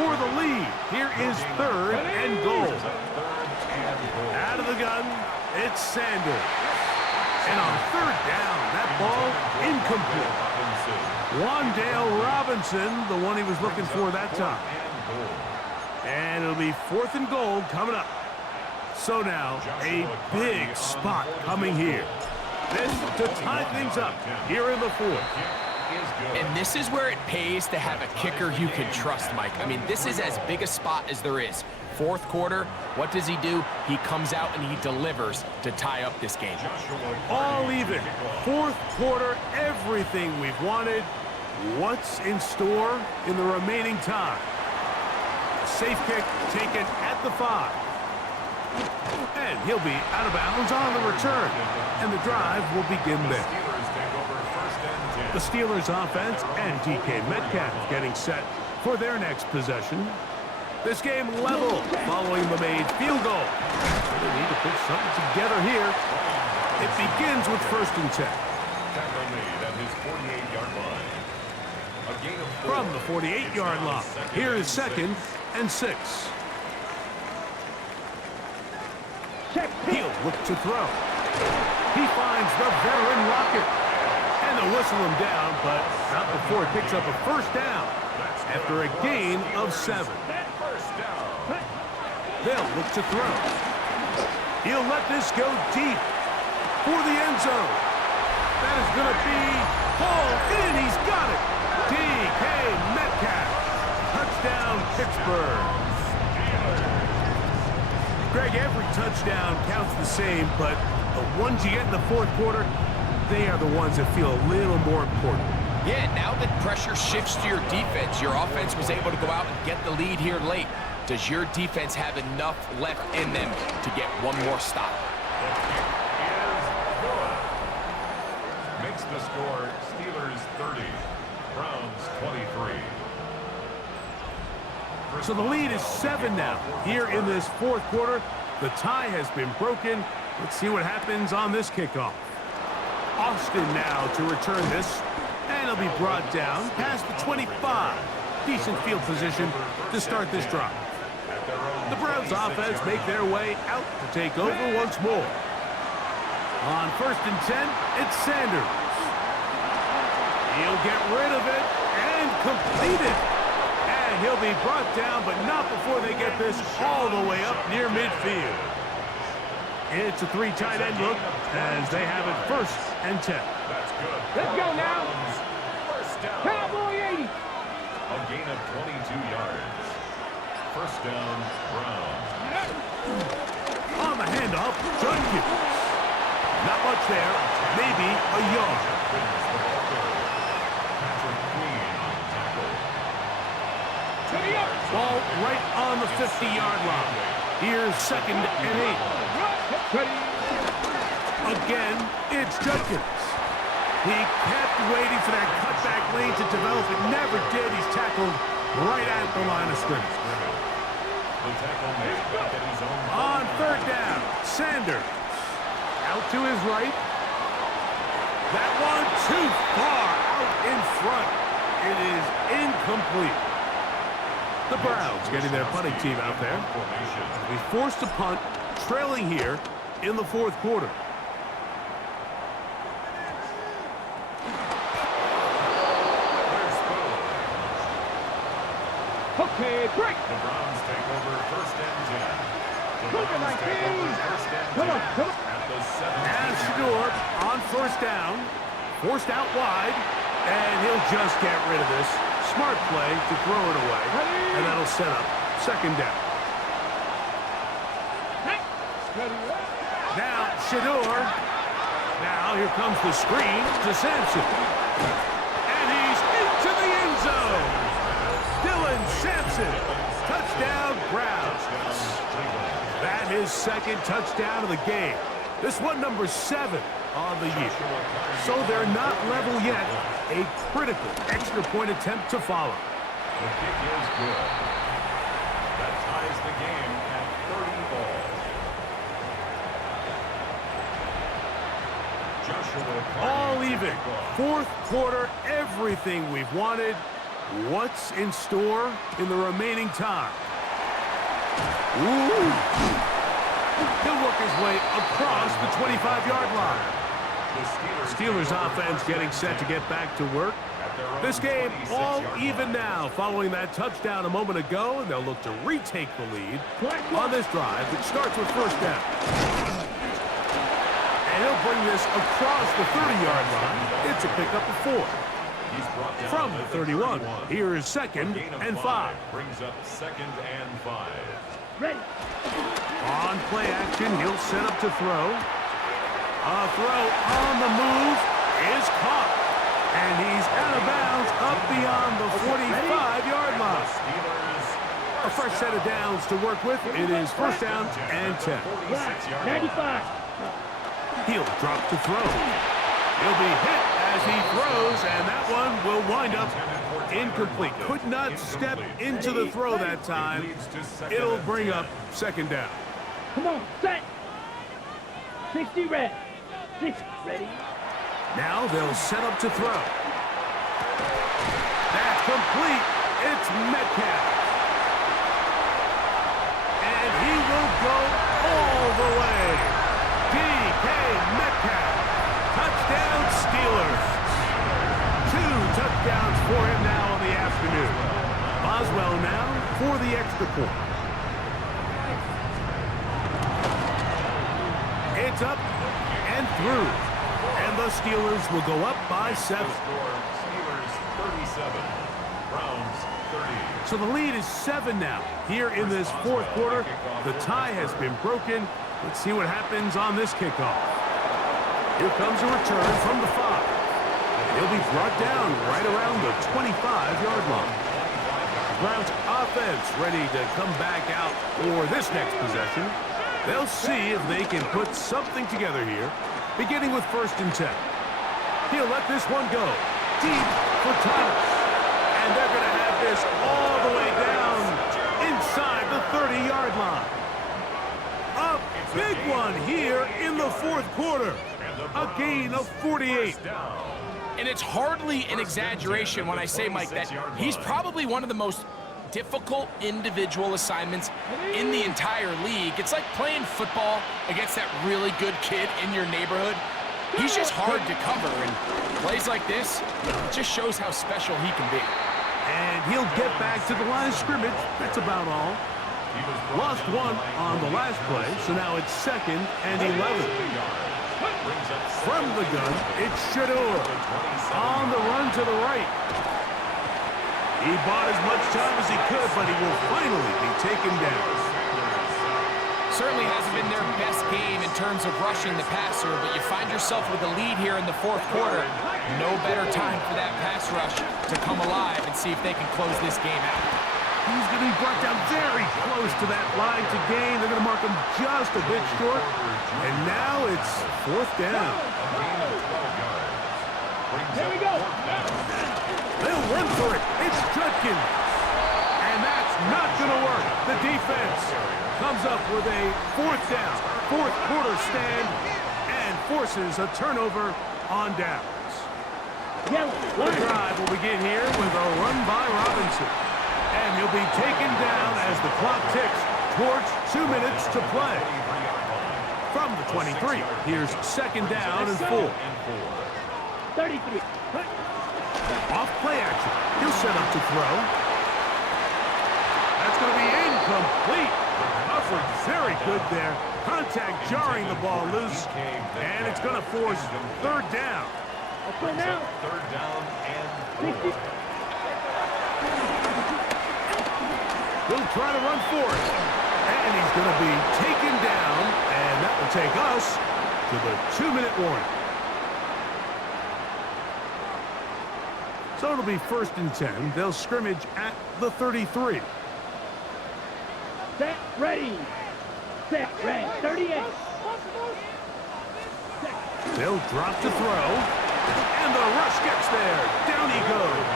For the lead, here is 3rd and goal. Out of the gun, it's Sanders. And on 3rd down, that ball incomplete. Wandale Robinson, the one he was looking for that time. And it'll be 4th and goal coming up. So now, a big spot coming here. This to tie things up here in the 4th. And this is where it pays to have a kicker you can trust, Mike. I mean, this is as big a spot as there is. 4th quarter, what does he do? He comes out and he delivers to tie up this game. All even. 4th quarter, everything we've wanted. What's in store in the remaining time? Safe kick taken at the 5. And he'll be out of bounds on the return. And the drive will begin there. The Steelers offense and DK Metcalf getting set for their next possession. This game level following the made field goal. They need to put something together here. It begins with 1st and 10. From the 48-yard line, here is 2nd and 6. He'll look to throw. He finds the veteran Lockett. And they'll whistle him down, but not before it picks up a 1st down after a gain of 7. They'll look to throw. He'll let this go deep for the end zone. That is going to be hauled in. He's got it. DK Metcalf. Touchdown, Pittsburgh. Greg, every touchdown counts the same, but the ones you get in the 4th quarter, they are the ones that feel a little more important. Yeah, now that pressure shifts to your defense, your offense was able to go out and get the lead here late. Does your defense have enough left in them to get one more stop? Makes the score Steelers 30, Browns 23. So the lead is 7 now. Here in this 4th quarter, the tie has been broken. Let's see what happens on this kickoff. Austin now to return this, and he'll be brought down past the 25. Decent field position to start this drive. The Browns offense make their way out to take over once more. On 1st and 10, it's Sanders. He'll get rid of it and complete it. And he'll be brought down, but not before they get this all the way up near midfield. It's a 3 tight end look as they have it 1st and 10. That's good. Let's go now. First down. Cowboy 80. A gain of 22 yards. First down, Browns. On the handoff, Judkins. Not much there. Maybe a yard. Ball right on the 50-yard line. Here's 2nd and 8. Again, it's Judkins. He kept waiting for that cutback lane to develop. It never did. He's tackled right at the line of scrimmage. On 3rd down, Sanders. Out to his right. That one too far out in front. It is incomplete. The Browns getting their punting team out there. We forced a punt, trailing here in the 4th quarter. Okay, break. The Browns take over 1st and 10. Look at my team. Come on, come on. At the 7. And Shador on 1st down. Forced out wide. And he'll just get rid of this. Smart play to throw it away. And that'll set up 2nd down. Now, Shador. Now, here comes the screen to Sampson. And he's into the end zone. Dylan Sampson. Touchdown, Browns. That is 2nd touchdown of the game. This one number 7 on the year. So they're not level yet. A critical extra point attempt to follow. The kick is good. That ties the game at 30 all. Joshua All even. 4th quarter, everything we've wanted. What's in store in the remaining time? Ooh. He'll work his way across the 25-yard line. Steelers offense getting set to get back to work. This game all even now following that touchdown a moment ago, and they'll look to retake the lead on this drive that starts with 1st down. And he'll bring this across the 30-yard line. It's a pickup of 4. From the 31, here is 2nd and 5. Brings up 2nd and 5. Ready. On play action, he'll set up to throw. A throw on the move is caught. And he's out of bounds up beyond the 45-yard line. A fresh set of downs to work with. It is 1st down and 10. 95. He'll drop to throw. He'll be hit as he throws, and that one will wind up incomplete. Could not step into the throw that time. It'll bring up 2nd down. Come on, set. 60 red. 6 ready. Now they'll set up to throw. That's complete. It's Metcalf. And he will go all the way. DK Metcalf. Touchdown Steelers. 2 touchdowns for him now in the afternoon. Boswell now for the extra point. It's up and through. And the Steelers will go up by 7. Steelers 37, Browns 30. So the lead is 7 now. Here in this 4th quarter, the tie has been broken. Let's see what happens on this kickoff. Here comes a return from the 5. And he'll be brought down right around the 25-yard line. The Browns offense ready to come back out for this next possession. They'll see if they can put something together here, beginning with 1st and 10. He'll let this one go deep for Thomas. And they're going to have this all the way down inside the 30-yard line. A big one here in the 4th quarter. A gain of 48. And it's hardly an exaggeration when I say, Mike, that he's probably one of the most difficult individual assignments in the entire league. It's like playing football against that really good kid in your neighborhood. He's just hard to cover, and plays like this, it just shows how special he can be. And he'll get back to the line of scrimmage. That's about all. Lost one on the last play, so now it's 2nd and 11. From the gun, it's Shador. On the run to the right. He bought as much time as he could, but he will finally be taken down. Certainly hasn't been their best game in terms of rushing the passer, but you find yourself with a lead here in the fourth quarter. No better time for that pass rush to come alive and see if they can close this game out. He's going to be brought down very close to that line to gain. They're going to mark him just a bit short. And now it's fourth down. Here we go. They'll run for it. It's Judkins. And that's not going to work. The defense comes up with a fourth down, fourth quarter stand, and forces a turnover on downs. The drive will begin here with a run by Robinson. And he'll be taken down as the clock ticks towards 2 minutes to play. From the 23, here's second down and 4. 33. Off play action. He'll set up to throw. That's going to be incomplete. Coverage very good there. Contact jarring the ball loose. And it's going to force third down. Let's go now. Third down and 4. He'll try to run for it. And he's going to be taken down. And that will take us to the 2-minute warning. So it'll be first and 10. They'll scrimmage at the 33. Set, ready. Set, ready. 38. They'll drop to throw. And the rush gets there. Down he goes.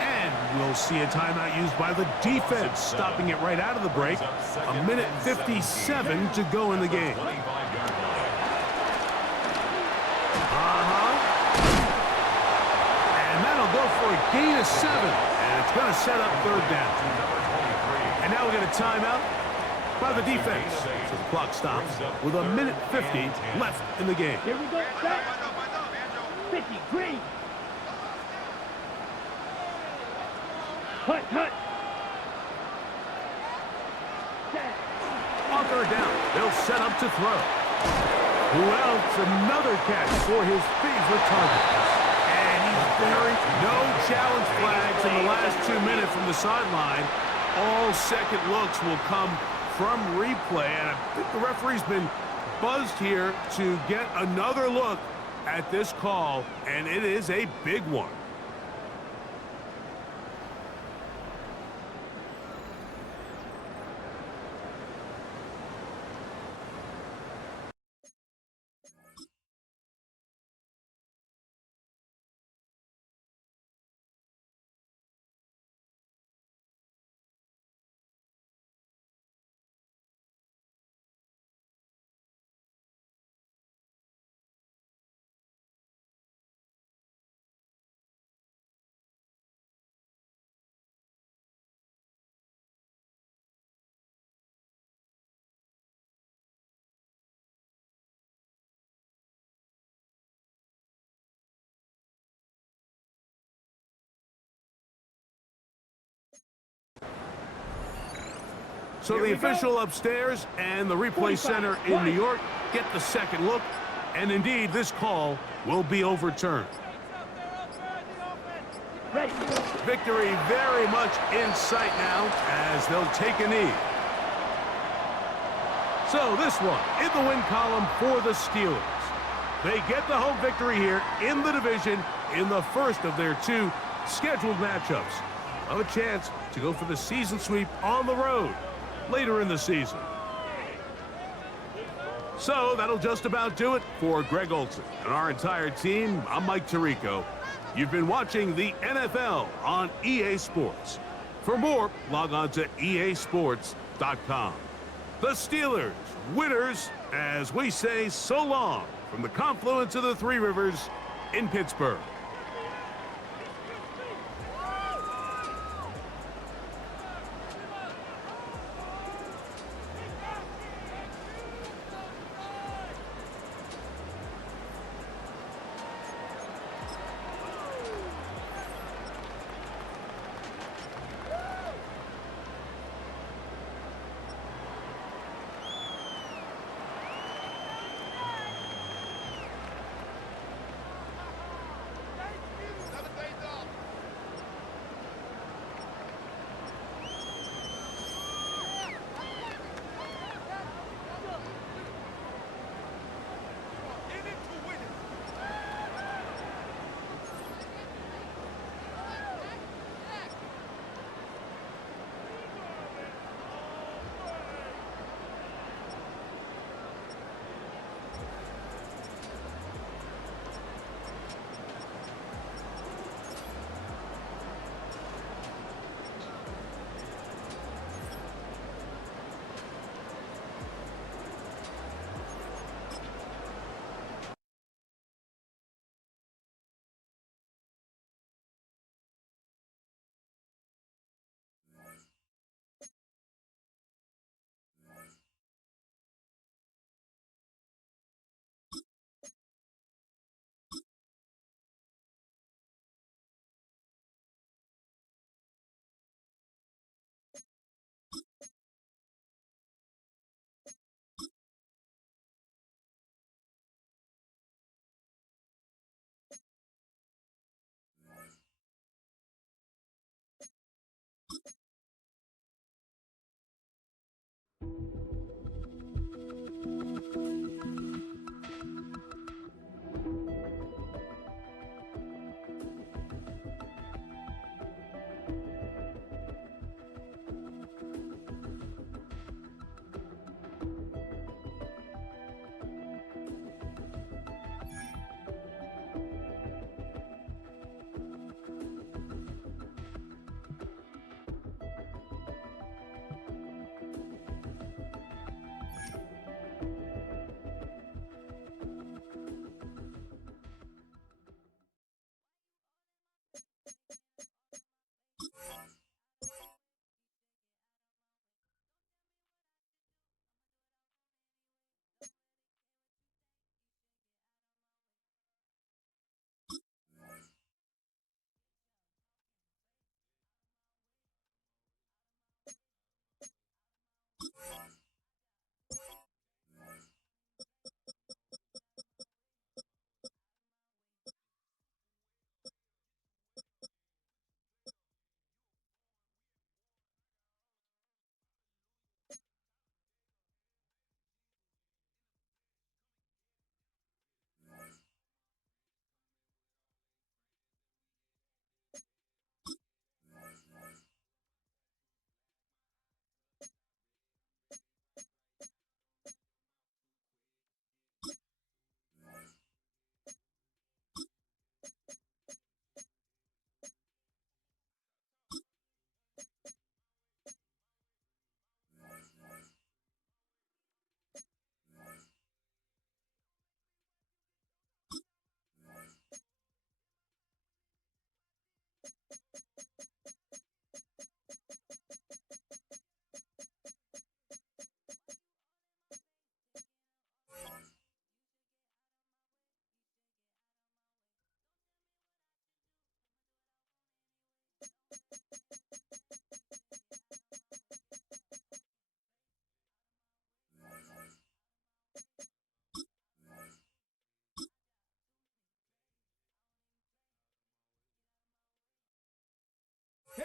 And we'll see a timeout used by the defense, stopping it right out of the break. A minute 57 to go in the game. And that'll go for a gain of 7. And it's going to set up third down. And now we get a timeout by the defense. So the clock stops with a minute 50 left in the game. Here we go. Set. 50. Green. Hut, hut. Set. On third down, they'll set up to throw. Who else? Another catch for his favorite target. And he's buried. No challenge flags in the last 2 minutes from the sideline. All second looks will come from replay. And I think the referee's been buzzed here to get another look at this call. And it is a big one. So the official upstairs and the replay center in New York get the second look. And indeed, this call will be overturned. Ready. Victory very much in sight now as they'll take a knee. So this one in the win column for the Steelers. They get the home victory here in the division in the first of their 2 scheduled matchups. Have a chance to go for the season sweep on the road later in the season. So that'll just about do it for Greg Olson and our entire team. I'm Mike Tirico. You've been watching the NFL on EA Sports. For more, log on to easports.com. The Steelers, winners, as we say so long from the confluence of the Three Rivers in Pittsburgh.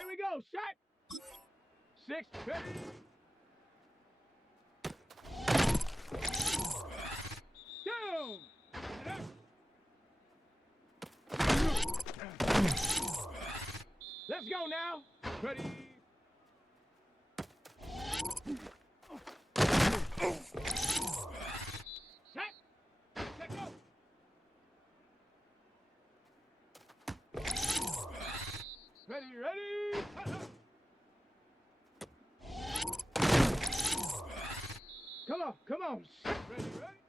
Here we go. Shot. 6. Ready. Down. Let's go now. Ready. Set. Let go. Ready, ready. Come on, come on. Ready, ready.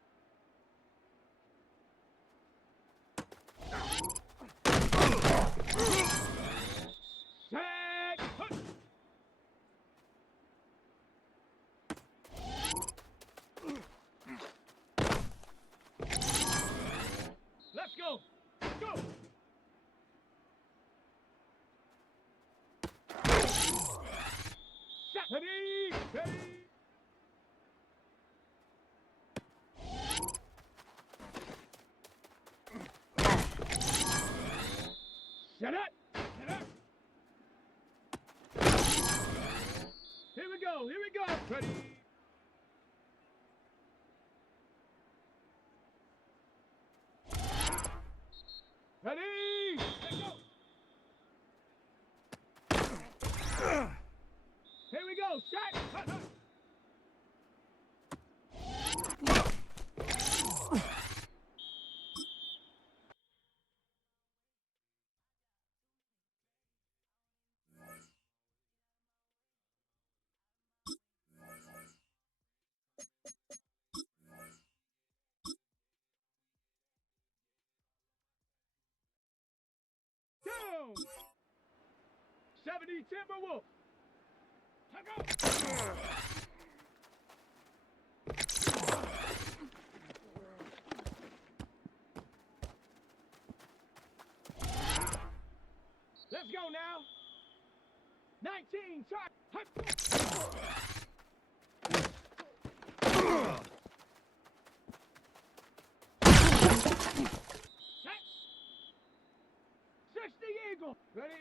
Set. Let's go. Go. Set. Ready, ready. Set up. Set up. Here we go. Here we go. Ready. Ready. Let's go. Here we go. Shot. Down. 70 Timberwolf. Check out. Let's go now. 19. Try. Set. 60 Eagle. Ready.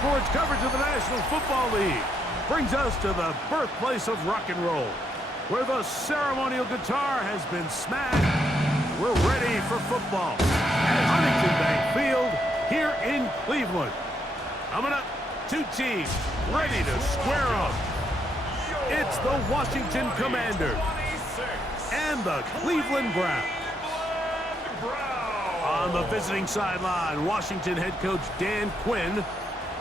sports coverage of the National Football League brings us to the birthplace of rock and roll, where the ceremonial guitar has been smashed. We're ready for football at Huntington Bank Field here in Cleveland. Coming up, two teams ready to square up. It's the Washington Commanders and the Cleveland Browns. On the visiting sideline, Washington head coach Dan Quinn.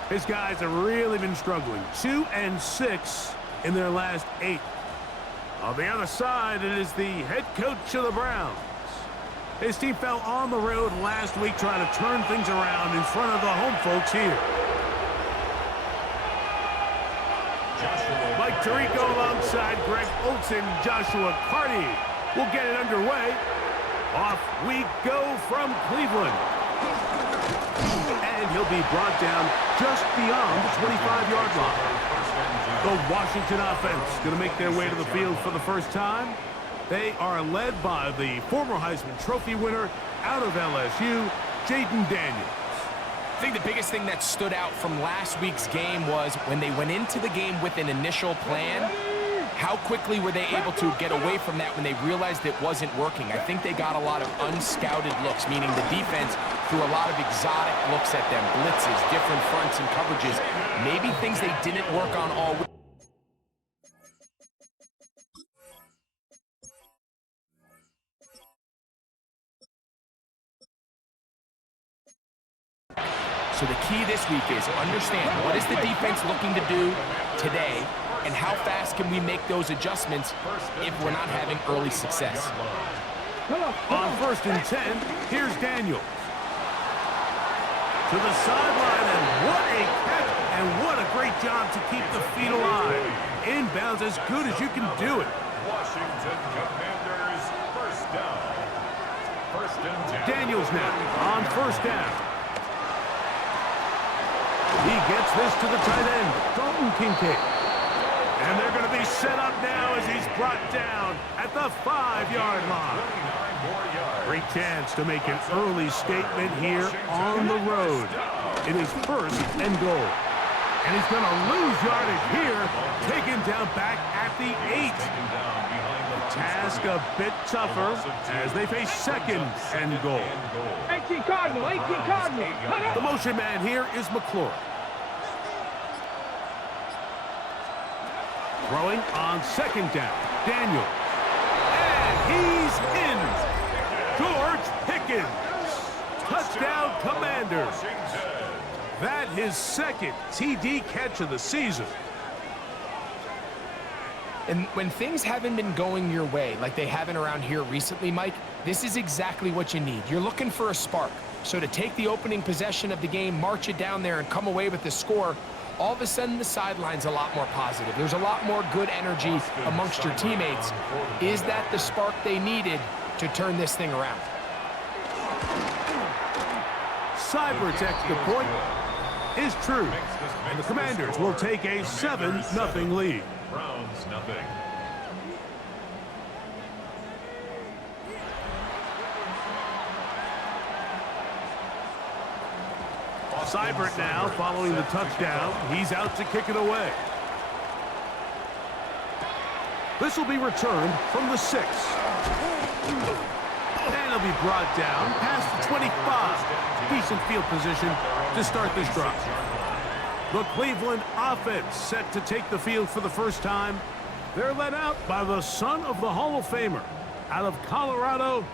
His guys have really been struggling. 2-6 in their last 8. On the other side, it is the head coach of the Browns. His team fell on the road last week trying to turn things around in front of the home folks here. Mike Tirico alongside Greg Olsen, Joshua Carty will get it underway. Off we go from Cleveland. And he'll be brought down just beyond the 25-yard line. The Washington offense going to make their way to the field for the first time. They are led by the former Heisman Trophy winner out of LSU, Jaden Daniels. I think the biggest thing that stood out from last week's game was when they went into the game with an initial plan, how quickly were they able to get away from that when they realized it wasn't working? I think they got a lot of unscouted looks, meaning the defense threw a lot of exotic looks at them, blitzes, different fronts and coverages, maybe things they didn't work on all week. So the key this week is understand what is the defense looking to do today and how fast can we make those adjustments if we're not having early success. On 1st and 10, here's Daniels. To the sideline, and what a catch, and what a great job to keep the feet alive. Inbounds as good as you can do it. Washington Commanders first down. 1st and 10. Daniels now on 1st down. He gets this to the tight end, Dalton Kincaid. And they're going to be set up now as he's brought down at the 5-yard line. Great chance to make an early statement here on the road. It is 1st and goal. And he's going to lose yardage here, taken down back at the 8. The task a bit tougher as they face 2nd and goal. 18 Cardinal, 18 Cardinal. The motion man here is McClure. Throwing on 2nd down, Daniel. And he's in. George Pickens. Touchdown Commanders. That his 2nd TD catch of the season. And when things haven't been going your way like they haven't around here recently, Mike, this is exactly what you need. You're looking for a spark. So to take the opening possession of the game, march it down there, and come away with the score, all of a sudden the sideline's a lot more positive. There's a lot more good energy amongst your teammates. Is that the spark they needed to turn this thing around? Seibert's extra point is true. And the Commanders will take a 7-0 lead. Browns nothing. Seibert now following the touchdown. He's out to kick it away. This will be returned from the 6. And it'll be brought down past the 25. Decent field position to start this drive. The Cleveland offense set to take the field for the first time. They're led out by the son of the Hall of Famer. Out of Colorado,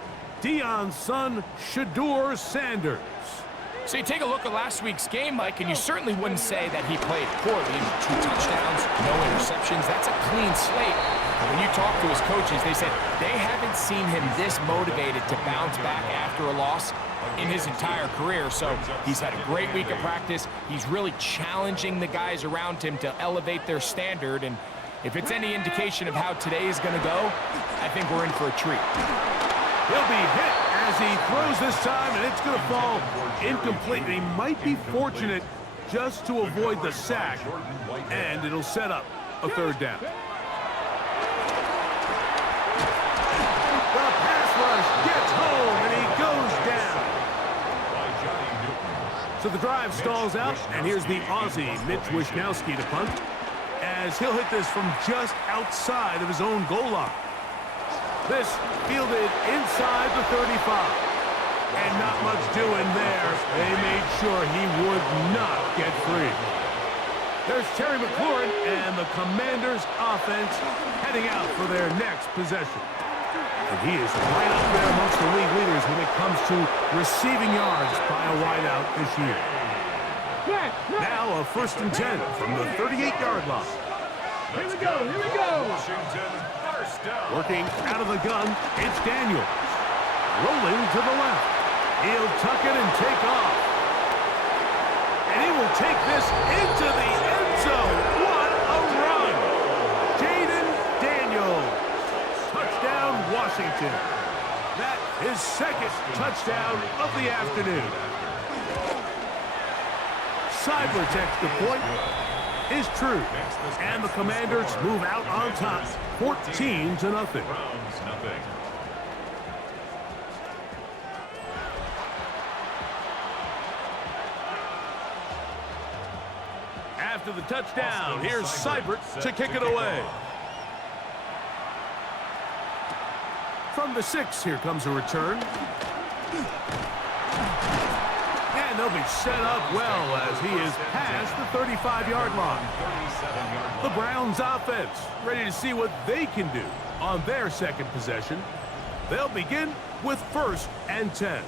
Deion's son, Shedeur Sanders. So you take a look at last week's game, Mike, and you certainly wouldn't say that he played poorly. 2 touchdowns, no interceptions. That's a clean slate. And when you talk to his coaches, they said they haven't seen him this motivated to bounce back after a loss in his entire career. So he's had a great week of practice. He's really challenging the guys around him to elevate their standard. And if it's any indication of how today is going to go, I think we're in for a treat. He'll be hit as he throws this time, and it's going to fall incomplete. He might be fortunate just to avoid the sack, and it'll set up a 3rd down. The pass rush gets home, and he goes down. So the drive stalls out, and here's the Aussie, Mitch Wishnowsky, to punt, as he'll hit this from just outside of his own goal line. This fielded inside the 35. And not much doing there. They made sure he would not get free. There's Terry McLaurin and the Commanders' offense heading out for their next possession. And he is right up there amongst the league leaders when it comes to receiving yards by a wideout this year. Now a 1st and 10 from the 38-yard line. Here we go, here we go. Washington, first down. Working out of the gun, it's Daniels. Rolling to the left. He'll tuck it and take off. And he will take this into the end zone. What a run! Jaden Daniels. Touchdown, Washington. That is 2nd touchdown of the afternoon. Cyber's extra point is true. And the Commanders move out on top, 14-0. Browns, nothing. After the touchdown, here's Seibert to kick it away. From the 6, here comes a return. And they'll be set up well as he is past the 35-yard line. The Browns offense ready to see what they can do on their 2nd possession. They'll begin with 1st and 10.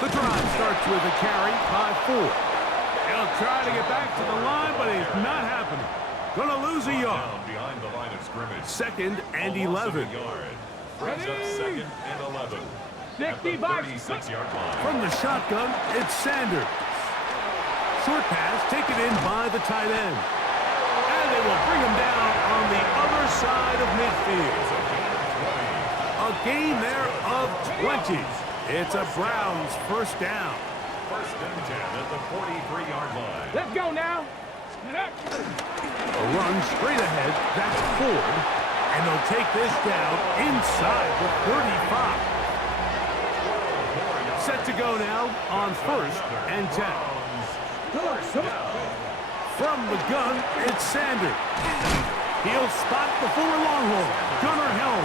The drive starts with a carry by 4. He'll try to get back to the line, but it's not happening. Gonna lose a yard. Down behind the line of scrimmage. 2nd and 11. Brings up 2nd and 11. 60 by 36-yard line. From the shotgun, it's Sanders. Short pass taken in by the tight end. And they will bring him down on the other side of midfield. A gain there of 20. It's a Browns 1st down. 1st and 10 at the 43-yard line. Let's go now. A run straight ahead, that's Ford. And they'll take this down inside the 35. Set to go now on 1st and 10. From the gun, it's Sanders. He'll spot the Fuller Longhorn. Gunnar Helm.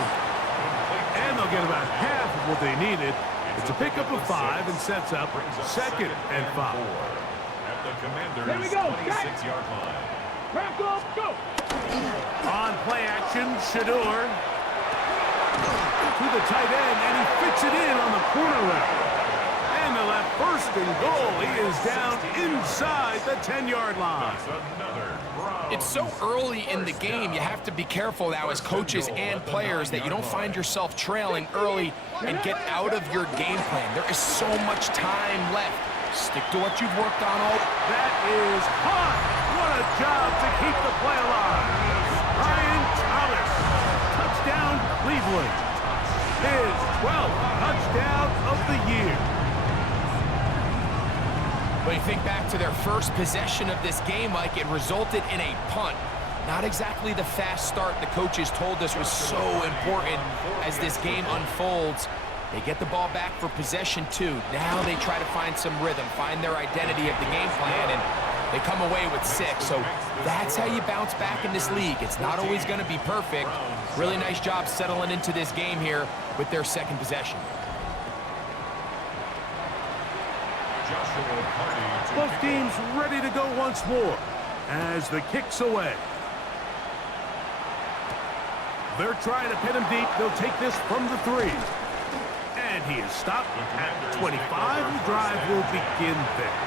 And they'll get about half of what they needed. It's a pickup of 5 and sets up 2nd and 5. At the Commanders' There we go. 26-yard line. Crack off, go. On play action, Shador to the tight end, and he fits it in on the corner route. And they'll have 1st and goal. He is down inside the 10-yard line. Another Browns. It's so early in the game, you have to be careful now as coaches and players that you don't find yourself trailing early and get out of your game plan. There is so much time left. Stick to what you've worked on all. That is hot. What a job to keep the play alive. Ryan Thomas. Touchdown, Cleveland. His 12th touchdown of the year. When you think back to their first possession of this game, Mike, it resulted in a punt. Not exactly the fast start the coaches told us was so important as this game unfolds. They get the ball back for possession 2. Now they try to find some rhythm, find their identity of the game plan, and they come away with 6. So that's how you bounce back in this league. It's not always going to be perfect. Really nice job settling into this game here with their 2nd possession. Both teams ready to go once more as the kick's away. They're trying to pin him deep. They'll take this from the 3. And he is stopped at 25. The drive will begin there.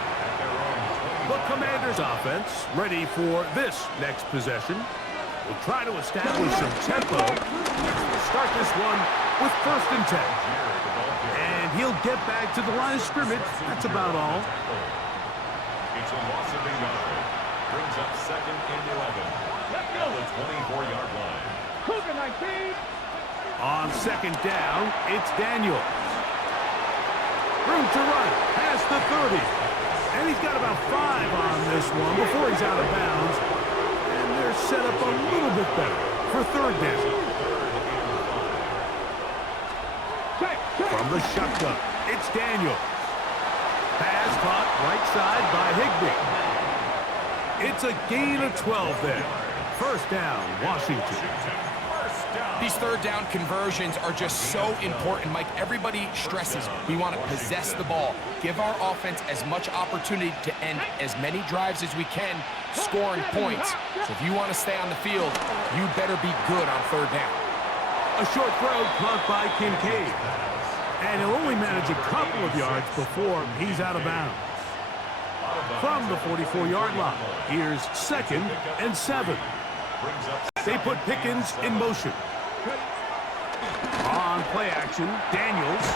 The Commanders' offense ready for this next possession. Will try to establish some tempo. We'll start this one with 1st and 10. And he'll get back to the line of scrimmage. That's about all. It's a loss of a yard. Brings up 2nd and 11. Let's go. The 24-yard line. Cougar 19. On 2nd down, it's Daniels. Room to run past the 30. And he's got about 5 on this one before he's out of bounds. And they're set up a little bit better. for third down. From the shotgun, it's Daniels. Pass caught right side by Higbee. It's a gain of 12 there. First down, Washington. These third down conversions are just so important, Mike. Everybody stresses we want to possess the ball, give our offense as much opportunity to end as many drives as we can, scoring points. So if you want to stay on the field, you better be good on third down. A short throw caught by Kincaid. And he'll only manage a couple of yards before he's out of bounds. From the 44-yard line, here's 2nd and 7. They put Pickens in motion. On play action, Daniels.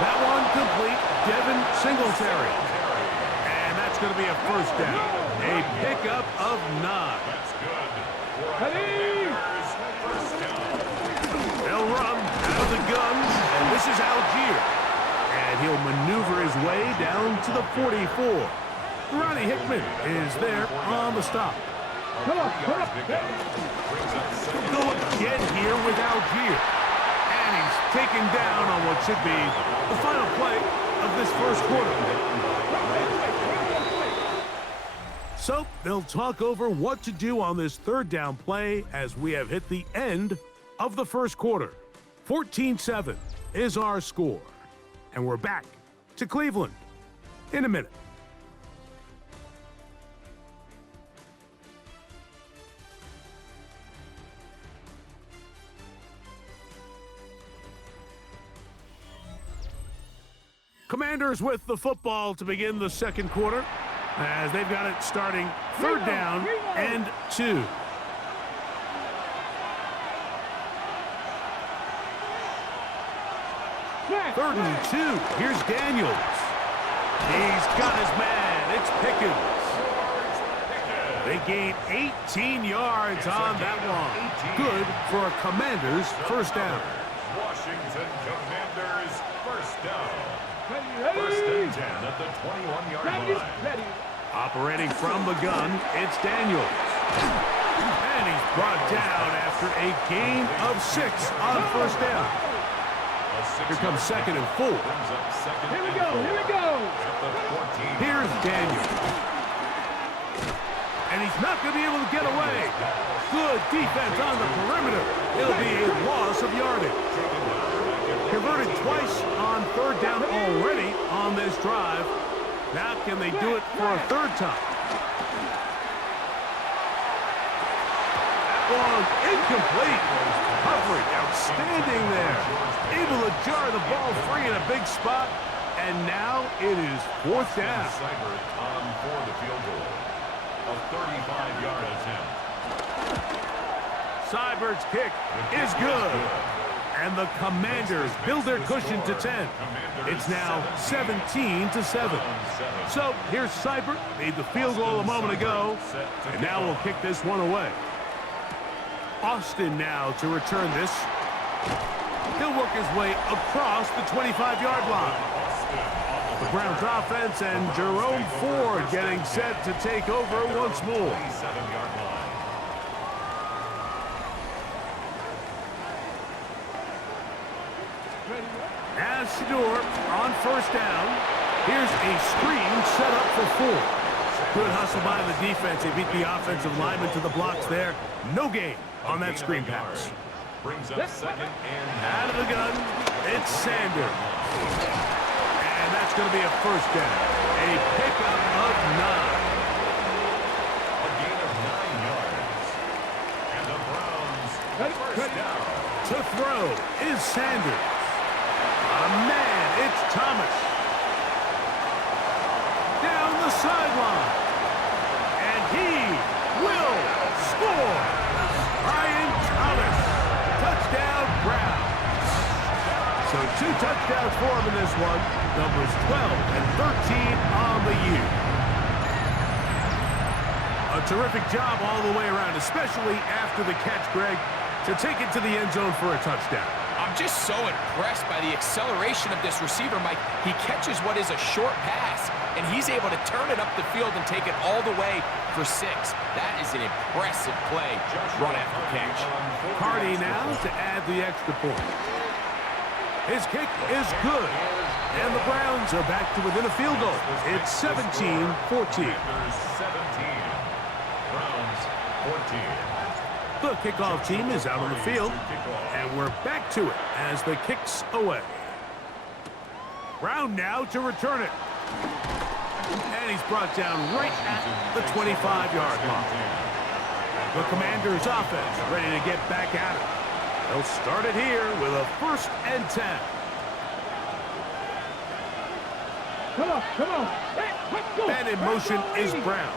That one complete, Devin Singletary. And that's going to be a first down. A pickup of 9. They'll run out of the gun, and this is Algier. And he'll maneuver his way down to the 44. Ronnie Hickman is there on the stop. Go again here with Algier. And he's taken down on what should be the final play of this first quarter. So they'll talk over what to do on this third down play as we have hit the end of the first quarter. 14-7 is our score. And we're back to Cleveland in a minute. Commanders with the football to begin the second quarter as they've got it starting third down and 2. Third and 2. Here's Daniels. He's got his man. It's Pickens. They gain 18 yards on that one. Good for a Commanders first down. Washington Commanders first down. First and 10 at the 21-yard line. Operating from the gun, it's Daniels. And he's brought down after a gain of 6 on first down. Here comes 2nd and 4. Here we go. Here's Daniels. And he's not going to be able to get away. Good defense on the perimeter. It'll be a loss of yardage. Converted twice on third down already on this drive. Now can they do it for a third time? That one incomplete. Coverage outstanding there. Able to jar the ball free in a big spot. And now it is fourth down. Seibert on for the field goal. A 35-yard attempt. Seibert's kick is good. And the Commanders build their cushion to 10. It's now 17-7. So here's Seibert, made the field goal a moment ago, and now we'll kick this one away. Austin now to return this. He'll work his way across the 25-yard line. The Browns offense and Jerome Ford getting set to take over once more. As Shador on first down. Here's a screen set up for Ford. Good hustle by the defense. They beat the offensive lineman to the blocks there. No gain on that screen pass. Brings up 2nd and out of the gun, it's Sanders. And that's going to be a first down. A pickup of 9. a gain of 9 yards. And the Browns first down. To throw is Sanders. A man, it's Thomas. Down the sideline. And he will score. Ryan Thomas. Touchdown, Browns. So 2 touchdowns for him in this one. Numbers 12 and 13 on the year. A terrific job all the way around, especially after the catch, Greg, to take it to the end zone for a touchdown. I'm just so impressed by the acceleration of this receiver, Mike. He catches what is a short pass, and he's able to turn it up the field and take it all the way for 6. That is an impressive play, run after catch. Cardi now to add the extra point. His kick is good, and the Browns are back to within a field goal. It's 17-14. 17. Browns 14. The kickoff team is out on the field, and we're back to it as the kick's away. Brown now to return it. And he's brought down right at the 25-yard line. The Commanders' offense ready to get back at it. They'll start it here with a 1st and 10. Come on. Hey, let's go. And in motion is Brown.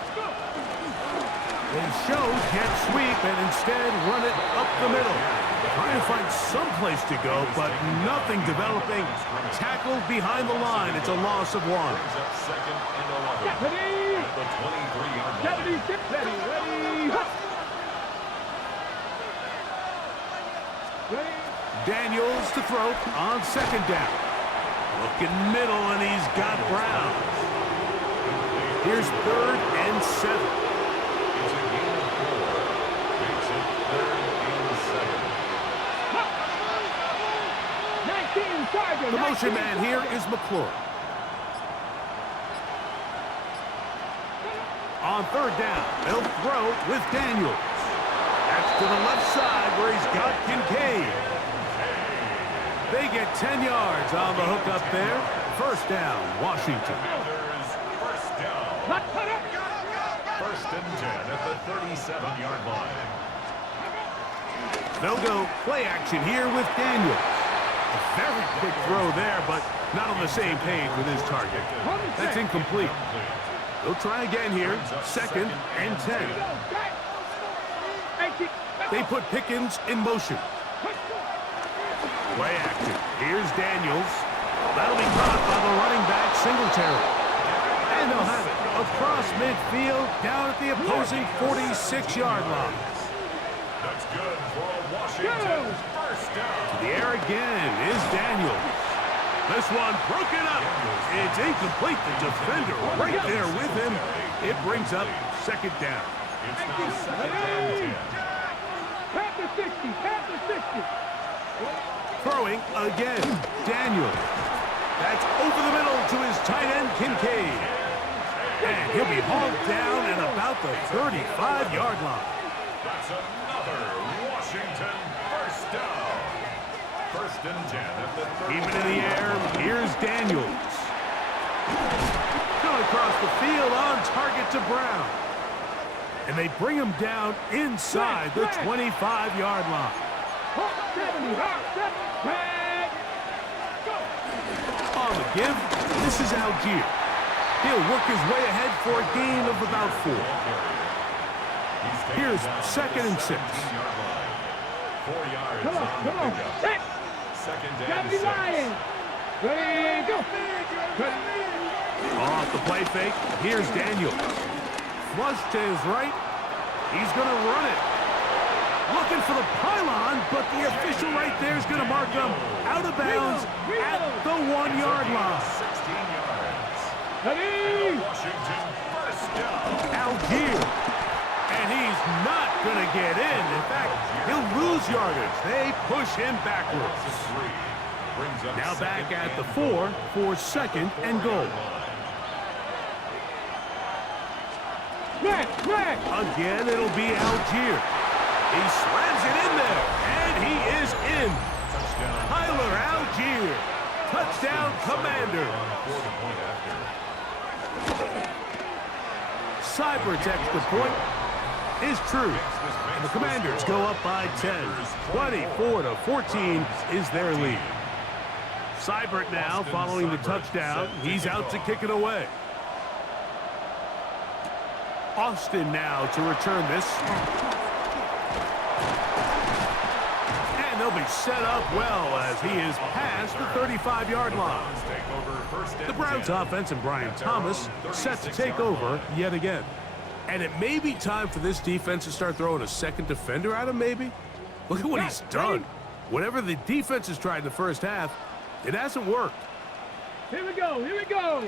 They show can't sweep and instead run it up the middle. Trying to find some place to go, but nothing developing. Tackled behind the line. It's a loss of 1. Brings up 2nd and 11. Ready? At the 23-yard line. 76, ready. Ready. Daniels to throw on 2nd down. Looking middle, and he's got Brown. Here's 3rd and 7. It's a gain of 4. Makes it 3rd and 7. 19, Charger. The motion man here is McClure. On 3rd down, they'll throw with Daniels. That's to the left side where he's got Kincaid. They get 10 yards on the hook up there. 1st down, Washington. Commanders 1st down. 1st and 10 at the 37-yard line. They'll go play action here with Daniels. A very quick throw there, but not on the same page with his target. That's incomplete. They'll try again here. 2nd and 10. They put Pickens in motion. Play action. Here's Daniels. That'll be caught by the running back, Singletary. And they'll have it across midfield down at the opposing 46-yard line. That's good for a Washington 1st down. To the air again is Daniels. This one broken up. It's incomplete. The defender right there with him. It brings up 2nd down. It's now 2nd and 10. Pass the 60, pass the 60. Throwing again, Daniels. That's over the middle to his tight end, Kincaid. And he'll be hauled down at about the 35-yard line. That's another Washington 1st down. 1st and 10 at the 30. Even in the air, here's Daniels. Going across the field on target to Brown. And they bring him down inside the 25-yard line. 70, On the give, this is Algier. He'll work his way ahead for a gain of about 4. Here's 2nd and 6. 4 yards Come on. Set. 2nd and 70 6. Lions. Ready, go. Off the play fake, here's Daniels. Flush to his right. He's going to run it. Looking for the pylon, but the official right there is going to mark him out of bounds at the 1-yard line. 16 yards. Ready. Washington 1st down. Algier. And he's not going to get in. In fact, he'll lose yardage. They push him backwards. Brings up Now back 2nd at the and 4 for 2nd and goal. Crack. Again, it'll be Algier. He slams it in there, and he is in. touchdown. Tyler Algier. Touchdown, Commander. Seibert's extra point is true. And the Commanders go up by 10. 24-14 is their lead. Seibert now following the touchdown. He's out to kick it away. Austin now to return this. And they'll be set up well as he is past the 35-yard line. The Browns offense and Brian Thomas set to take over yet again. And it may be time for this defense to start throwing a second defender at him, maybe? Look at what he's done. Whatever the defense has tried in the first half, it hasn't worked. Here we go, here we go.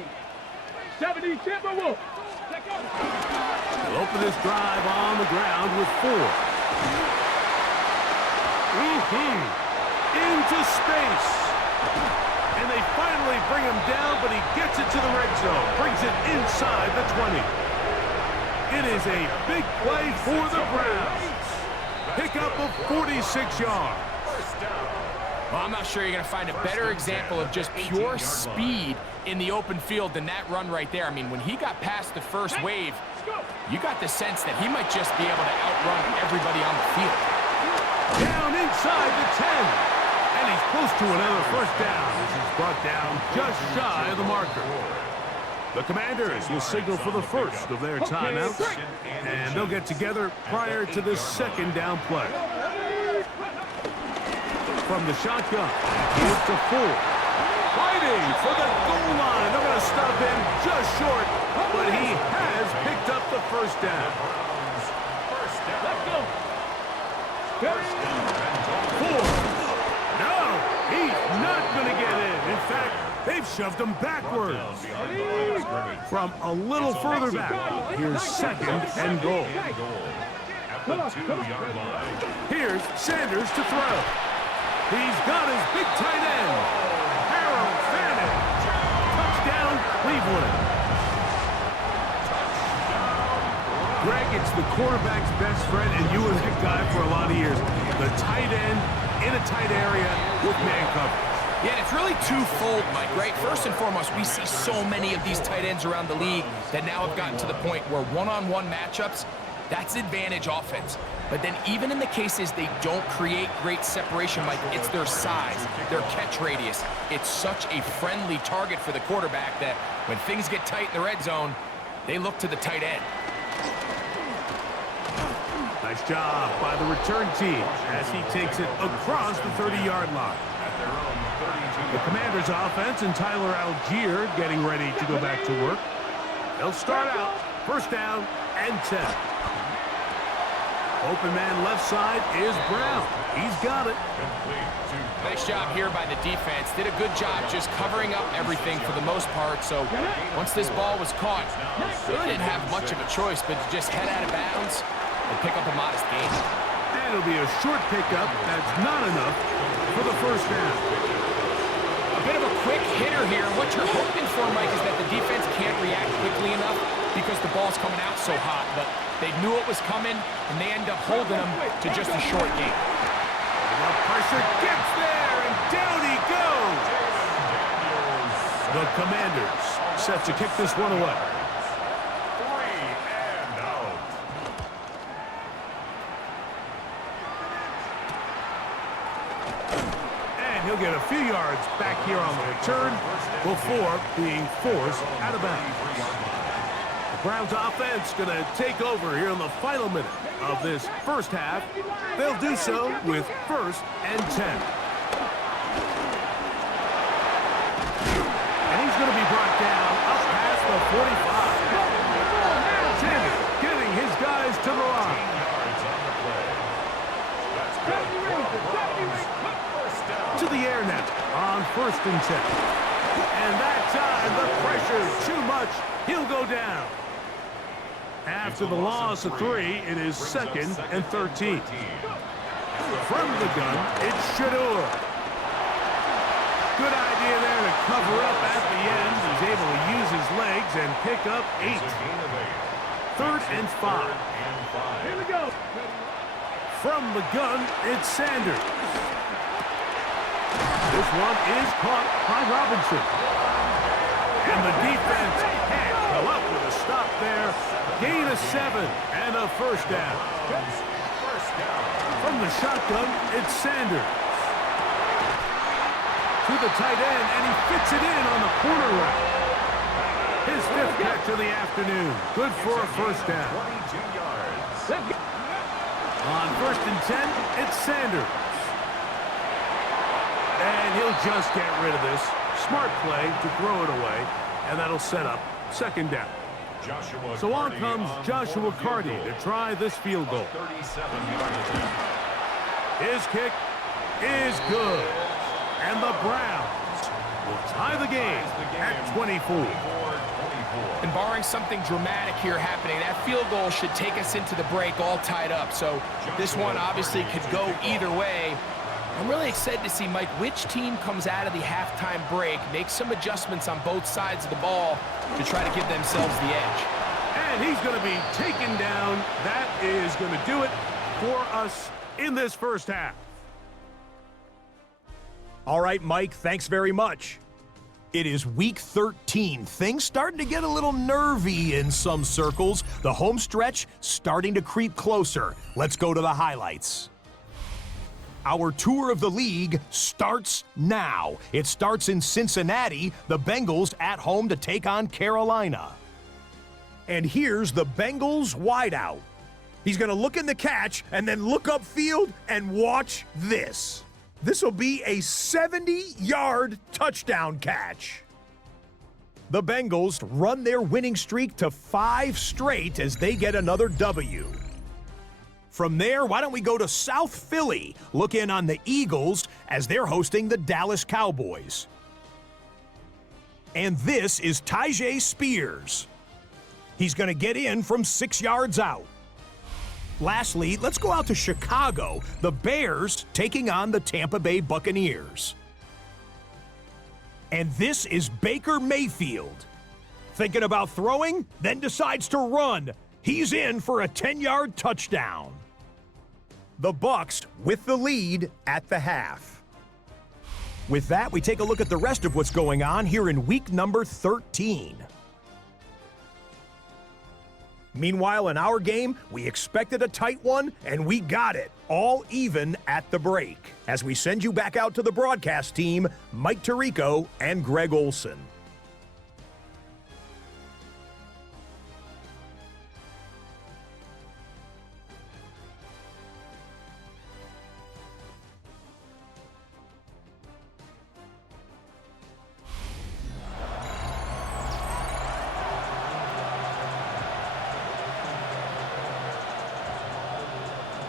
70 Timberwolves. They'll open this drive on the ground with 4. Into space. And they finally bring him down, but he gets it to the red zone. Brings it inside the 20. It is a big play for the Browns. Pickup of 46 yards. Well, I'm not sure you're going to find a better example of just pure speed in the open field than that run right there. I mean, when he got past the first wave, you got the sense that he might just be able to outrun everybody on the field. Down inside the 10. And he's close to another first down. This is brought down just shy of the marker. The Commanders will signal for the first of their timeouts, and they'll get together prior to the second down play. From the shotgun, here's to 4. Fighting for the goal line. They're going to stop him just short, but he has picked up the first down. Let's go. 4. No, he's not going to get in. In fact, they've shoved him backwards. From a little further back, here's second and goal. Here's Sanders to throw. He's got his big tight end. Harold Fannin. Touchdown, Cleveland. Greg, it's the quarterback's best friend, and you were that guy for a lot of years. The tight end in a tight area with man coverage. Yeah, and it's really twofold, Mike, right? First and foremost, we see so many of these tight ends around the league that now have gotten to the point where one-on-one matchups, that's advantage offense. But then even in the cases they don't create great separation, Mike, it's their size, their catch radius. It's such a friendly target for the quarterback that when things get tight in the red zone, they look to the tight end. Nice job by the return team as he takes it across the 30-yard line. The Commanders' offense and Tyler Algier getting ready to go back to work. They'll start out first down and 10. Open man left side is Brown. He's got it. Nice job here by the defense. Did a good job just covering up everything for the most part. So once this ball was caught, really didn't have much of a choice but to just head out of bounds and pick up a modest gain. And it'll be a short pickup. That's not enough for the first down. A bit of a quick hitter here. What you're hoping for, Mike, is that the defense can't react quickly enough because the ball's coming out so hot. But they knew it was coming, and they end up holding them to just a short gain. The pressure gets there, and down he goes. The Commanders set to kick this one away. 3 and out. And he'll get a few yards back here on the return before being forced out of bounds. The Browns offense going to take over here in the final minute of this first half. They'll do so with first and 10. And he's going to be brought down up past the 45. Sanders getting his guys to the line. To the air now on first and 10. And that time, the pressure too much. He'll go down. After the loss of 3, it is second and 13. From the gun, it's Shador. Good idea there to cover up at the end. He's able to use his legs and pick up 8. Third and 5. Here we go. From the gun, it's Sanders. This one is caught by Robinson. And the defense can't come up with a stop there. Gain of 7 and a first down. From the shotgun, it's Sanders. To the tight end, and he fits it in on the corner route. His 5th catch of the afternoon. Good for a first down. On first and 10, it's Sanders. And he'll just get rid of this. Smart play to throw it away, and that'll set up second down. So on comes Joshua Carty to try this field goal. His kick is good. And the Browns will tie the game at 24. And barring something dramatic here happening, that field goal should take us into the break all tied up. So this one obviously could go either way. I'm really excited to see, Mike, which team comes out of the halftime break, make some adjustments on both sides of the ball to try to give themselves the edge. And he's going to be taken down. That is going to do it for us in this first half. All right, Mike, thanks very much. It is week 13. Things starting to get a little nervy in some circles. The home stretch starting to creep closer. Let's go to the highlights. Our tour of the league starts now. It starts in Cincinnati, the Bengals at home to take on Carolina. And here's the Bengals wideout. He's going to look in the catch and then look upfield and watch this. This will be a 70-yard touchdown catch. The Bengals run their winning streak to 5 straight as they get another W. From there, why don't we go to South Philly, look in on the Eagles as they're hosting the Dallas Cowboys. And this is Tyjae Spears. He's going to get in from 6 yards out. Lastly, let's go out to Chicago, the Bears taking on the Tampa Bay Buccaneers. And this is Baker Mayfield. Thinking about throwing, then decides to run. He's in for a 10-yard touchdown. The Bucs with the lead at the half. With that, we take a look at the rest of what's going on here in week number 13. Meanwhile, in our game, we expected a tight one, and we got it, all even at the break. As we send you back out to the broadcast team, Mike Tirico and Greg Olson.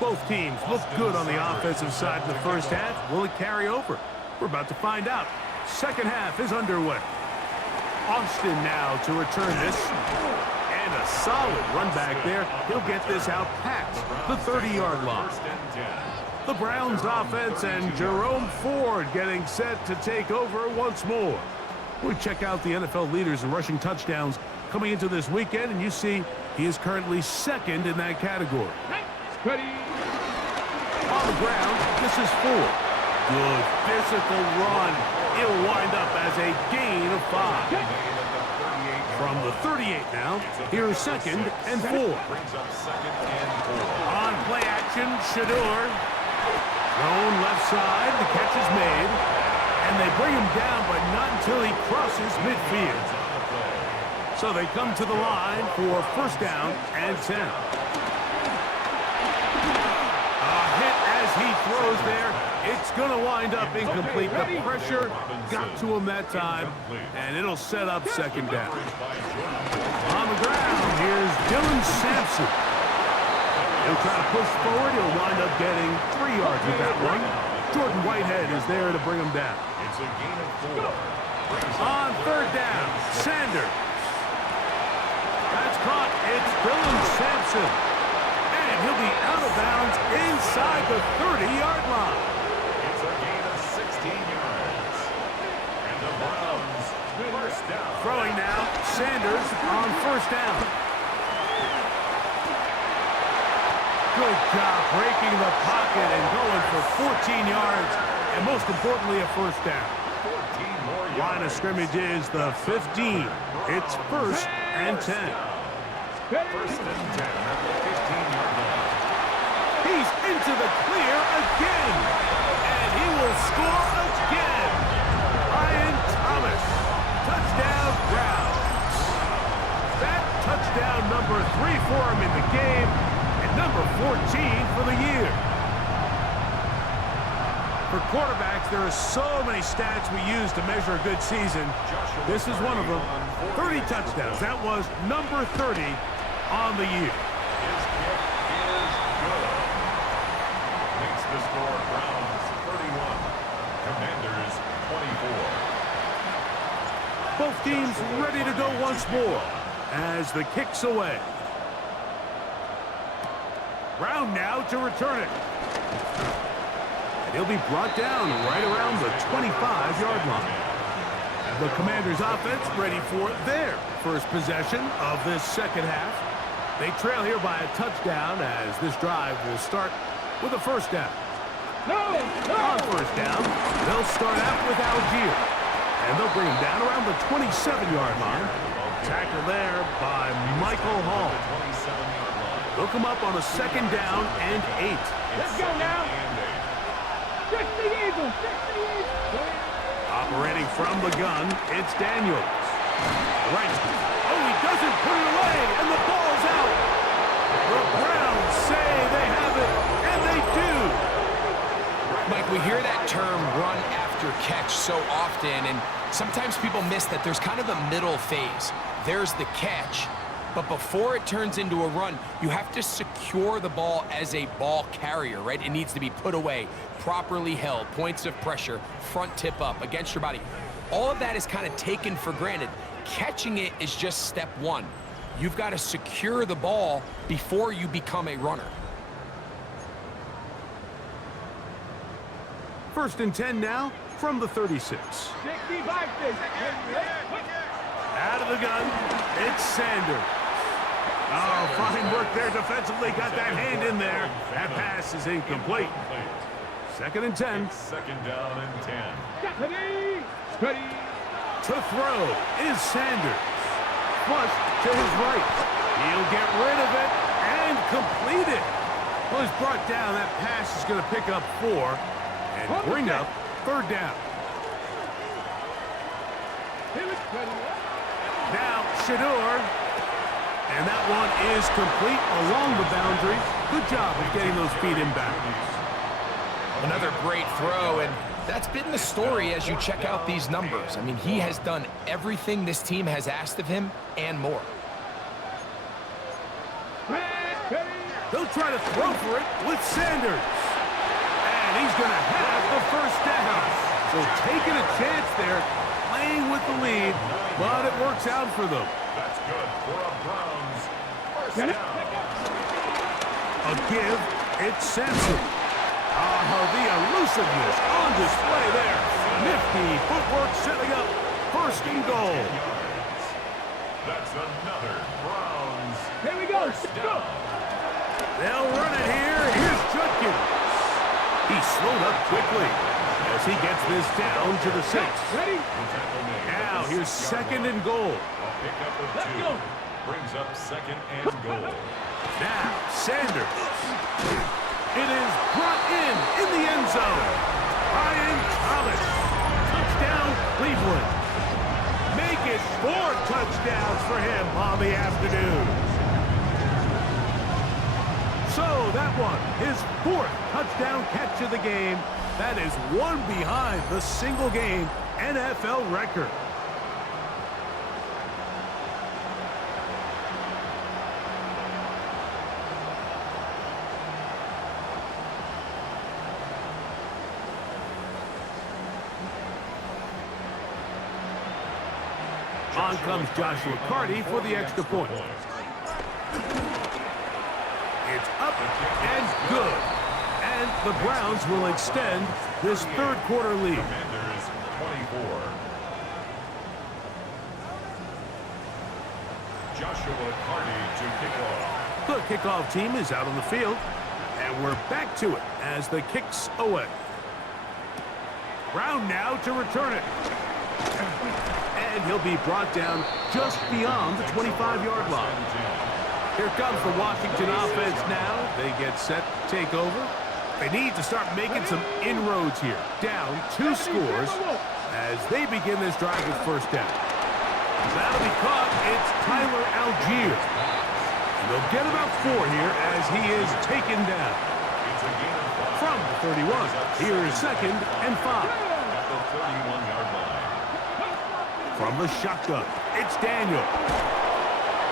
Both teams look good on the offensive side in the first half. Will it carry over? We're about to find out. Second half is underway. Austin now to return this. And a solid run back there. He'll get this out past the 30-yard line. The Browns offense and Jerome Ford getting set to take over once more. We check out the NFL leaders in rushing touchdowns coming into this weekend, and you see he is currently second in that category. Ready. On the ground, this is Ford. Good physical run. It'll wind up as a gain of 5. From the 38 now, here's second and 4. On play action, Shador. Thrown left side, the catch is made. And they bring him down, but not until he crosses midfield. So they come to the line for first down and 10. He throws there. It's going to wind up incomplete. The pressure got to him that time, and it'll set up second down. On the ground, here's Dylan Sampson. He'll try to push forward. He'll wind up getting 3 yards with that one. Jordan Whitehead is there to bring him down. It's a gain of 4. On third down, Sanders. That's caught. It's Dylan Sampson. And he'll be out of bounds inside the 30-yard line. It's a gain of 16 yards. And the Browns, first down. Throwing now, Sanders on first down. Good job breaking the pocket and going for 14 yards, and most importantly, a first down. 14 more yards. Line of scrimmage is the 15. It's first and 10. First and 10 at the 15-yard line. He's into the clear again, and he will score again. Ryan Thomas, touchdown Browns. That touchdown number 3 for him in the game, and number 14 for the year. For quarterbacks, there are so many stats we use to measure a good season. This is one of them. 30 touchdowns. That was number 30 on the year. His kick is good. Makes the score Browns 31, Commanders 24. Both teams ready to go once more as the kick's away. Brown now to return it. And he'll be brought down right around the 25-yard line. The Commanders' offense ready for their first possession of this second half. They trail here by a touchdown as this drive will start with a first down. On first down, they'll start out with Algier. And they'll bring him down around the 27-yard line. Tackle there by Michael Hall. They'll come up on a second down and 8. Let's go now. 60 Eagles, 60 Eagles. Operating from the gun, it's Daniels. Right. Oh, he doesn't put it away, and the ball's out. The Browns say they have it, and they do. Mike, we hear that term run after catch so often, and sometimes people miss that there's kind of a middle phase. There's the catch, but before it turns into a run, you have to secure the ball as a ball carrier, right? It needs to be put away, properly held, points of pressure, front tip up against your body. All of that is kind of taken for granted. Catching it is just step one. You've got to secure the ball before you become a runner. First and 10 now from the 36. 60 boxes. Out of the gun, it's Sanders. Oh, fine work there defensively. Got that hand in there. That pass is incomplete. Second and 10. Second down and 10. Ready. To throw is Sanders. Flush to his right. He'll get rid of it and complete it. Well, he's brought down. That pass is going to pick up 4 and bring up third down. Now, Shador. And that one is complete along the boundary. Good job of getting those feet in bounds. Another great throw, and that's been the story as you check out these numbers. I mean, he has done everything this team has asked of him and more. They'll try to throw for it with Sanders. And he's going to have the first down. So taking a chance there, playing with the lead, but it works out for them. That's good for a Browns first down. A give, it's Sampson. Oh, the elusiveness on display there. Nifty footwork setting up first and goal. That's another Browns Here we go. first down. They'll run it here. Here's Judkins. He slowed up quickly as he gets this down to the 6. Ready? Now here's second and goal. A pickup of 2. Brings up second and goal. Now Sanders. It is brought in the end zone. Ryan Thomas. Touchdown, Cleveland. Make it 4 touchdowns for him on the afternoon. So that one, his 4th touchdown catch of the game. That is one behind the single-game NFL record. On comes Joshua Carty for the extra point. It's up and good. And the Browns will extend this third quarter lead. Commanders 24. Joshua Carty to kick off. The kickoff team is out on the field. And we're back to it as the kick's away. Brown now to return it. And he'll be brought down just beyond the 25-yard line. Here comes the Washington offense now. They get set to take over. They need to start making some inroads here. Down 2 scores as they begin this drive with first down. That'll be caught. It's Tyler Algier. And they'll get about 4 here as he is taken down. From the 31, here's second and 5. At the 31-yard line. From the shotgun, it's Daniel.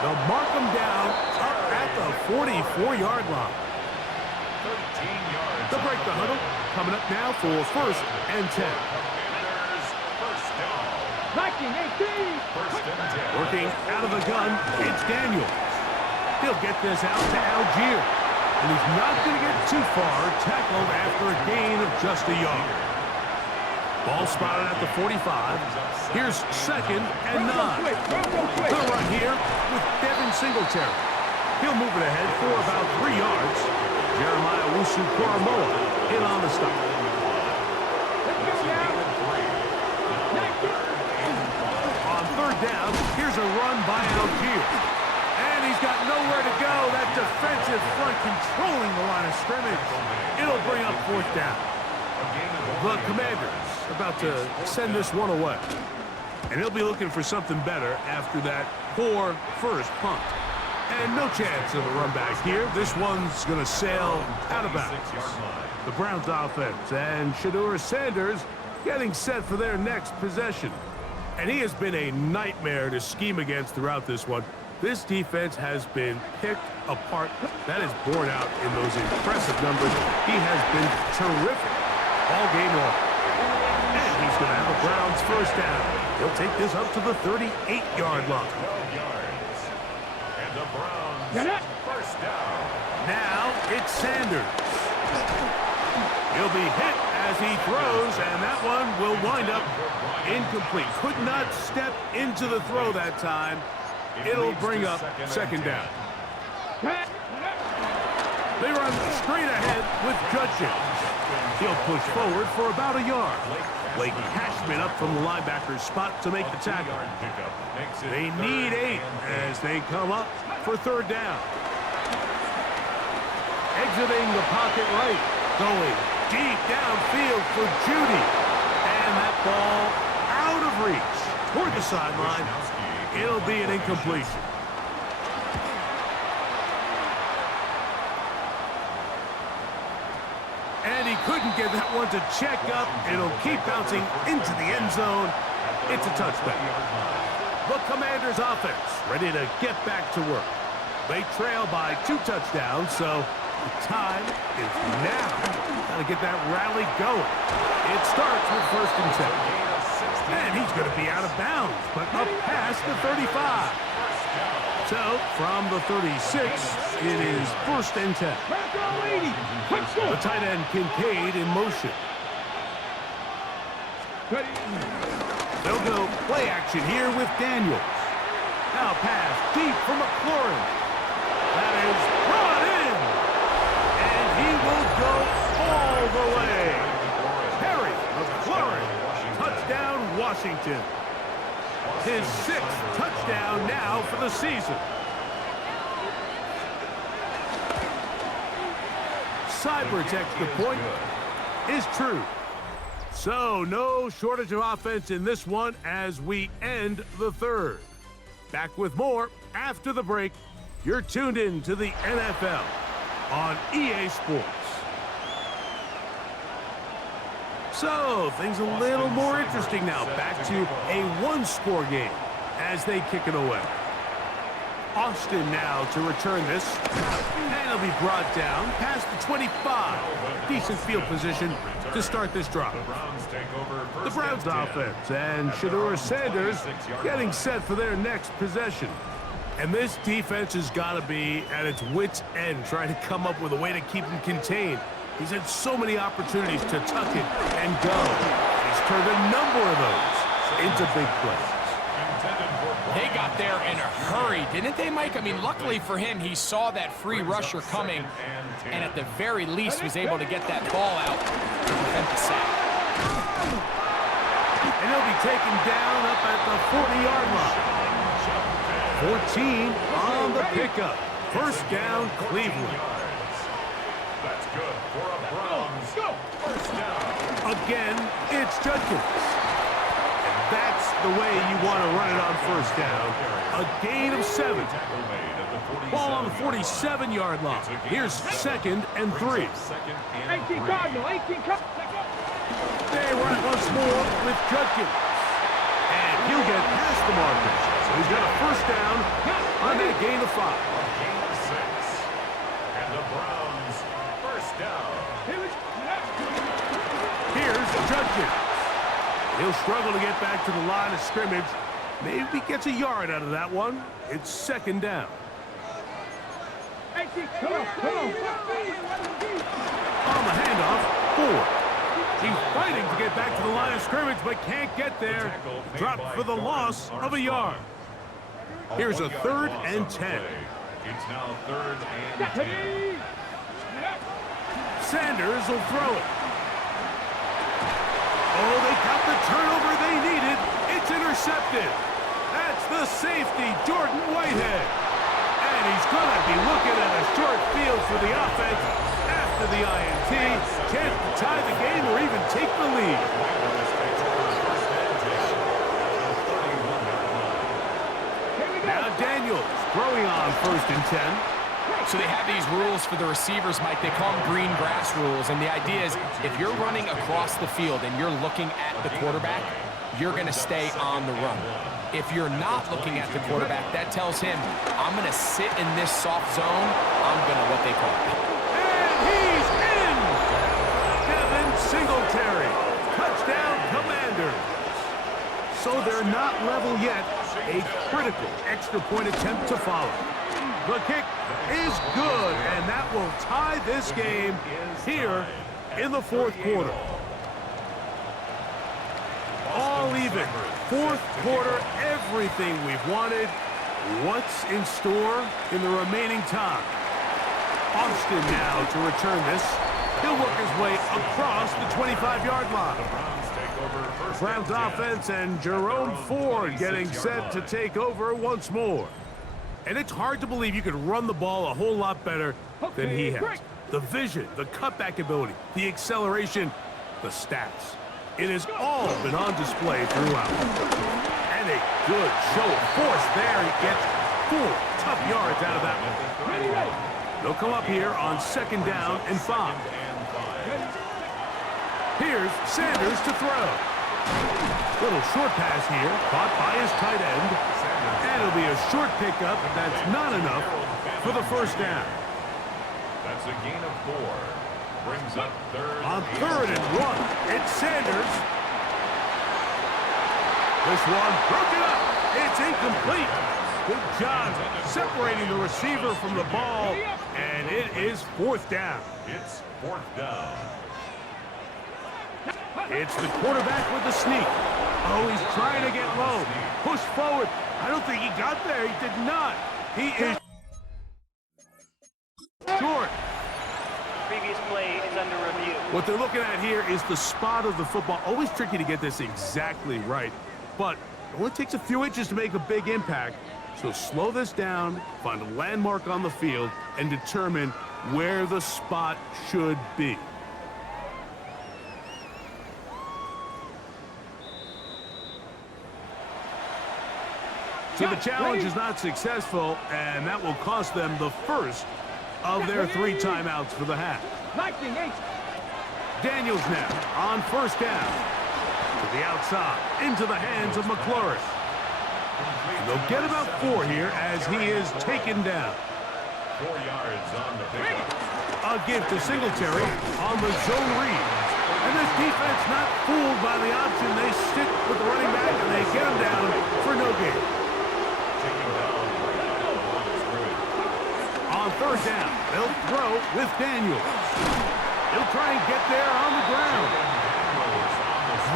They'll mark him down up at the 44-yard line. 13 yards. To break the huddle, coming up now for 1st and 10. First down. 19-18. First and 10. Working out of the gun, it's Daniels. He'll get this out to Algier. And he's not going to get too far, tackled after a gain of just a yard. Ball spotted at the 45. Here's 2nd and 9. The run here with Devin Singletary. He'll move it ahead for about 3 yards. Jeremiah Wusu-Koromoa in on the stop. On 3rd down, here's a run by Algier. And he's got nowhere to go. That defensive front controlling the line of scrimmage. It'll bring up 4th down. The Commanders about to send this one away. And he'll be looking for something better after that poor first punt. And no chance of a run back here. This one's going to sail out of bounds. The Browns offense and Shedeur Sanders getting set for their next possession. And he has been a nightmare to scheme against throughout this one. This defense has been picked apart. That is borne out in those impressive numbers. He has been terrific all game long. And he's going to have a Browns first down. He'll take this up to the 38-yard line. 12 yards. And the Browns first down. Now it's Sanders. He'll be hit as he throws, and that one will wind up incomplete. Could not step into the throw that time. It'll bring up 2nd down. They run straight ahead with Judkins. He'll push forward for about a yard. Blake Cashman up from the linebacker's spot to make the tackle. They need 8 as they come up for 3rd down. Exiting the pocket right. Going deep downfield for Judy. And that ball out of reach toward the sideline. It'll be an incompletion. And he couldn't get that one to check up. It'll keep bouncing into the end zone. It's a touchback. The Commanders offense ready to get back to work. They trail by 2 touchdowns, so the time is now. Got to get that rally going. It starts with 1st and 10. And he's going to be out of bounds, but up past the 35. So, from the 36, it is 1st and 10. The tight end Kincaid in motion. They'll go play action here with Daniels. Now pass deep for McLaurin. That is brought in. And he will go all the way. Harry McLaurin. Touchdown, Washington. His 6th touchdown now for the season. Cyber's extra point is true. So, no shortage of offense in this one as we end the 3rd. Back with more after the break. You're tuned in to the NFL on EA Sports. So, things a little more interesting now. Back to a 1-score game as they kick it away. Austin now to return this. And it'll be brought down past the 25. Decent field position to start this drive. The Browns offense and Shedeur Sanders getting set for their next possession. And this defense has got to be at its wit's end, trying to come up with a way to keep him contained. He's had so many opportunities to tuck it and go. He's turned a number of those into big plays. They got there in a hurry, didn't they, Mike? I mean, luckily for him, he saw that free rusher coming, and at the very least was able to get that ball out to prevent the sack. And he'll be taken down up at the 40-yard line. 14 on the pickup. 1st down, Cleveland. That's good for a Browns first down. Again, it's Judkins. That's the way you want to run it on 1st down. A gain of 7. Ball on the 47-yard line. Here's 2nd and 3. 18 Cardinal, 18 Cardinal. They run it once more with Judkins. And he'll get past the marker. So he's got a 1st down on that gain of 5. Gain of 6. And the Browns first down. He'll struggle to get back to the line of scrimmage. Maybe gets a yard out of that one. It's second down. Come on. On the handoff, Ford. He's fighting to get back to the line of scrimmage, but can't get there. Dropped for the loss of a yard. Here's a 3rd and 10. It's now 3rd and 10. Sanders will throw it. Oh, they got the turnover they needed. It's intercepted. That's the safety, Jordan Whitehead. And he's going to be looking at a short field for the offense after the INT. Chance to tie the game or even take the lead. Now Daniels throwing on 1st and 10. So they have these rules for the receivers, Mike. They call them green grass rules. And the idea is if you're running across the field and you're looking at the quarterback, you're going to stay on the run. If you're not looking at the quarterback, that tells him, I'm going to sit in this soft zone. I'm going to what they call it. And he's in! Devin Singletary. Touchdown, Commanders. So they're not level yet. A critical extra point attempt to follow. The kick is good, and that will tie this game here in the 4th quarter. All even. 4th quarter, everything we've wanted. What's in store in the remaining time? Austin now to return this. He'll work his way across the 25-yard line. Browns offense and Jerome Ford getting set to take over once more. And it's hard to believe you could run the ball a whole lot better than he has. The vision, the cutback ability, the acceleration, the stats. It has all been on display throughout. And a good show of force there. He gets 4 tough yards out of that one. They'll come up here on 2nd down and 5. Here's Sanders to throw. Little short pass here, caught by his tight end. And it'll be a short pickup. That's not enough for the 1st down. That's a gain of 4. Brings up 3rd. On 3rd and 1, it's Sanders. This one broken up. It's incomplete. Good job separating the receiver from the ball. And it is 4th down. It's 4th down. It's the quarterback with the sneak. Oh, he's trying to get low. Push forward. I don't think he got there. He did not. He is short. Previous play is under review. What they're looking at here is the spot of the football. Always tricky to get this exactly right. But it only takes a few inches to make a big impact. So slow this down, find a landmark on the field, and determine where the spot should be. So the challenge is not successful, and that will cost them the first of their 3 timeouts for the half. Daniels now on 1st down. To the outside, into the hands of McLaurin. And they'll get about 4 here as he is taken down. 4 yards on the pickup. A give to Singletary on the zone read. And this defense not fooled by the option. They stick with the running back, and they get him down for no gain. On 3rd down, they'll throw with Daniels. He'll try and get there on the ground.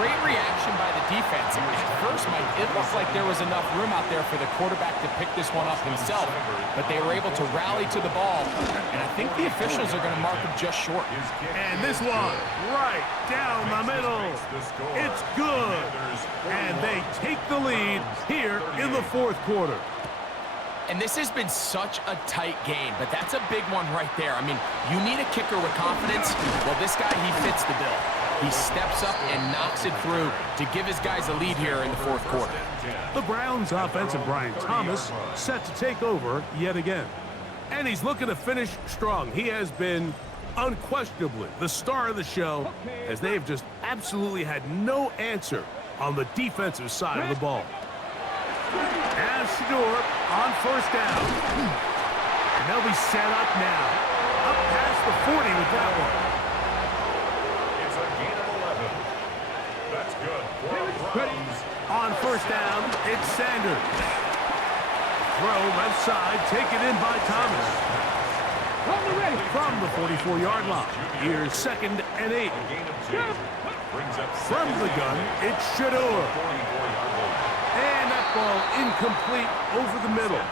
Great reaction by the defense. At first, Mike, it looked like there was enough room out there for the quarterback to pick this one up himself, but they were able to rally to the ball, and I think the officials are going to mark him just short. And this one, right down the middle. It's good. And they take the lead here in the 4th quarter. And this has been such a tight game, but that's a big one right there. I mean, you need a kicker with confidence. Well, this guy, he fits the bill. He steps up and knocks it through to give his guys a lead here in the 4th quarter. The Browns offense and Brian Thomas set to take over yet again. And he's looking to finish strong. He has been unquestionably the star of the show, as they have just absolutely had no answer on the defensive side of the ball. And Shador on 1st down. And they'll be set up now. Up past the 40 with that one. It's a gain of 11. That's good. On first down, it's Sanders. Throw left side, taken in by Thomas. From the 44-yard line, here's 2nd and 8. From the gun, it's Shador. And that ball incomplete over the middle.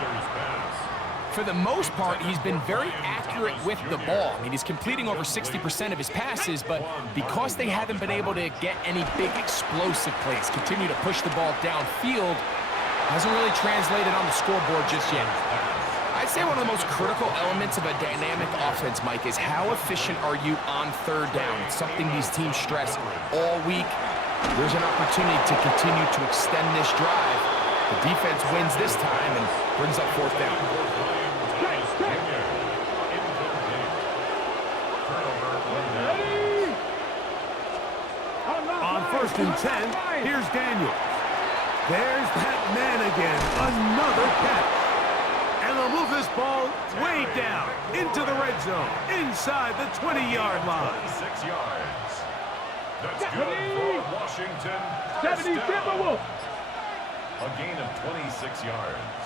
For the most part, he's been very accurate with the ball. I mean, he's completing over 60% of his passes, but because they haven't been able to get any big explosive plays, continue to push the ball downfield, hasn't really translated on the scoreboard just yet. I'd say one of the most critical elements of a dynamic offense, Mike, is how efficient are you on third down? It's something these teams stress all week. There's an opportunity to continue to extend this drive. The defense wins this time and brings up fourth down. On 1st and 10, here's Daniels. There's that man again. Another catch. And they'll move this ball way down into the red zone, inside the 20-yard line. 6 yards. That's good for Washington. 70 Timberwolves. A gain of 26 yards.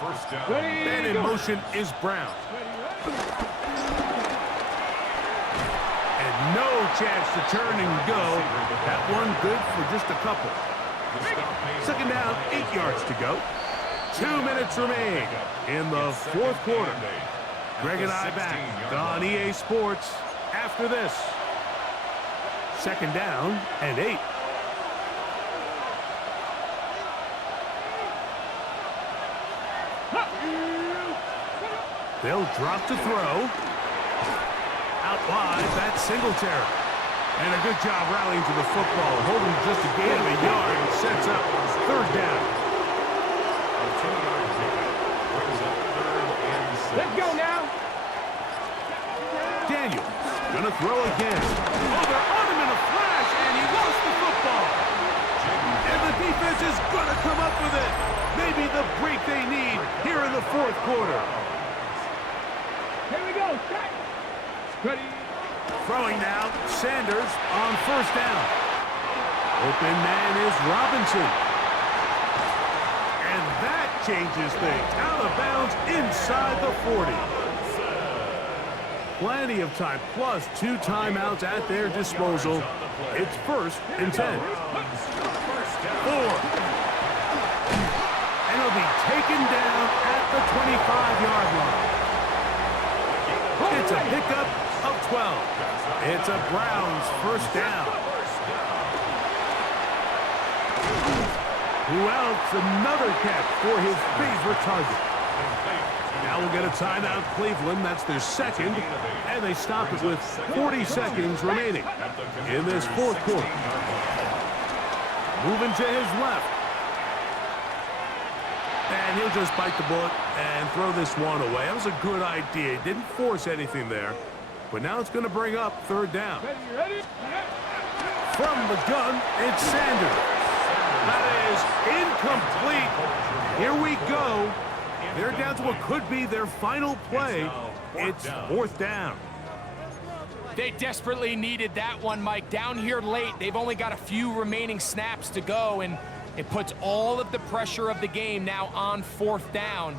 First down. And in motion is Brown. And no chance to turn and go. That one good for just a couple. 2nd down, 8 yards to go. 2 minutes remain in the 4th quarter. Greg and I back on EA Sports after this. 2nd down and 8. They'll drop to throw. Out wide, that's Singletary. And a good job rallying to the football, holding just a gain of a yard and sets up 3rd down. Let's go now. Daniels gonna throw again. Oh, they're on him in a flash, and he lost the football. And the defense is gonna come up with it. Maybe the break they need here in the 4th quarter. Here we go. Ready. Throwing now, Sanders on 1st down. Open man is Robinson. And that changes things. Out of bounds inside the 40. Plenty of time, plus 2 timeouts at their disposal. It's 1st and 10. 4. And he'll be taken down at the 25-yard line. It's a pickup of 12. It's a Browns 1st down. Who else? Another catch for his favorite target. Now we'll get a timeout, Cleveland. That's their 2nd, and they stop it with 40 seconds remaining in this 4th quarter. Moving to his left. And he'll just bite the bullet and throw this one away. That was a good idea. He didn't force anything there. But now it's going to bring up 3rd down. From the gun, it's Sanders. That is incomplete. Here we go. They're down to what could be their final play. It's 4th down. They desperately needed that one, Mike. Down here late, they've only got a few remaining snaps to go, and it puts all of the pressure of the game now on 4th down.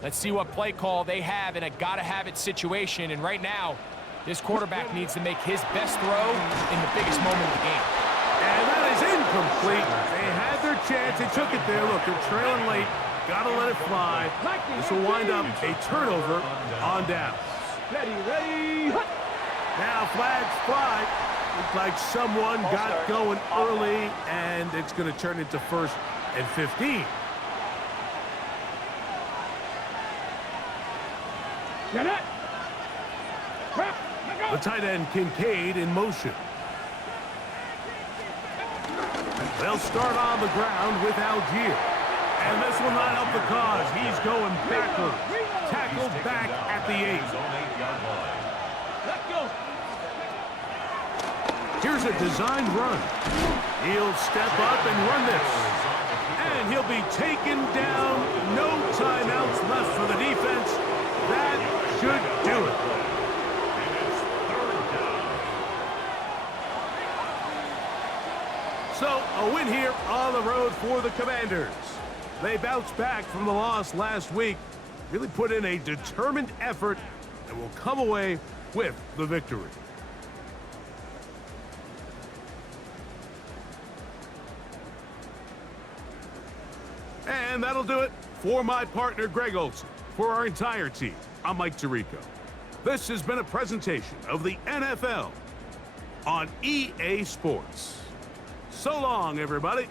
Let's see what play call they have in a gotta-have-it situation. And right now, this quarterback needs to make his best throw in the biggest moment of the game. And that is incomplete. They had their chance. They took it there. Look, they're trailing late. Got to let it fly. This will wind up a turnover on down. Ready. Now flags fly. Looks like someone got going early, and it's going to turn into 1st and 15. Get it. The tight end, Kincaid, in motion. They'll start on the ground with Algier. And this will not help the cause. He's going backwards. Tackled back at the 8. Let's go. Here's a designed run. He'll step up and run this. And he'll be taken down. No timeouts left for the defense. That should do it. So a A win here on the road for the Commanders. They bounced back from the loss last week, really put in a determined effort, and will come away with the victory. And that'll do it for my partner, Greg Olson. For our entire team, I'm Mike Tirico. This has been a presentation of the NFL on EA Sports. So long, everybody.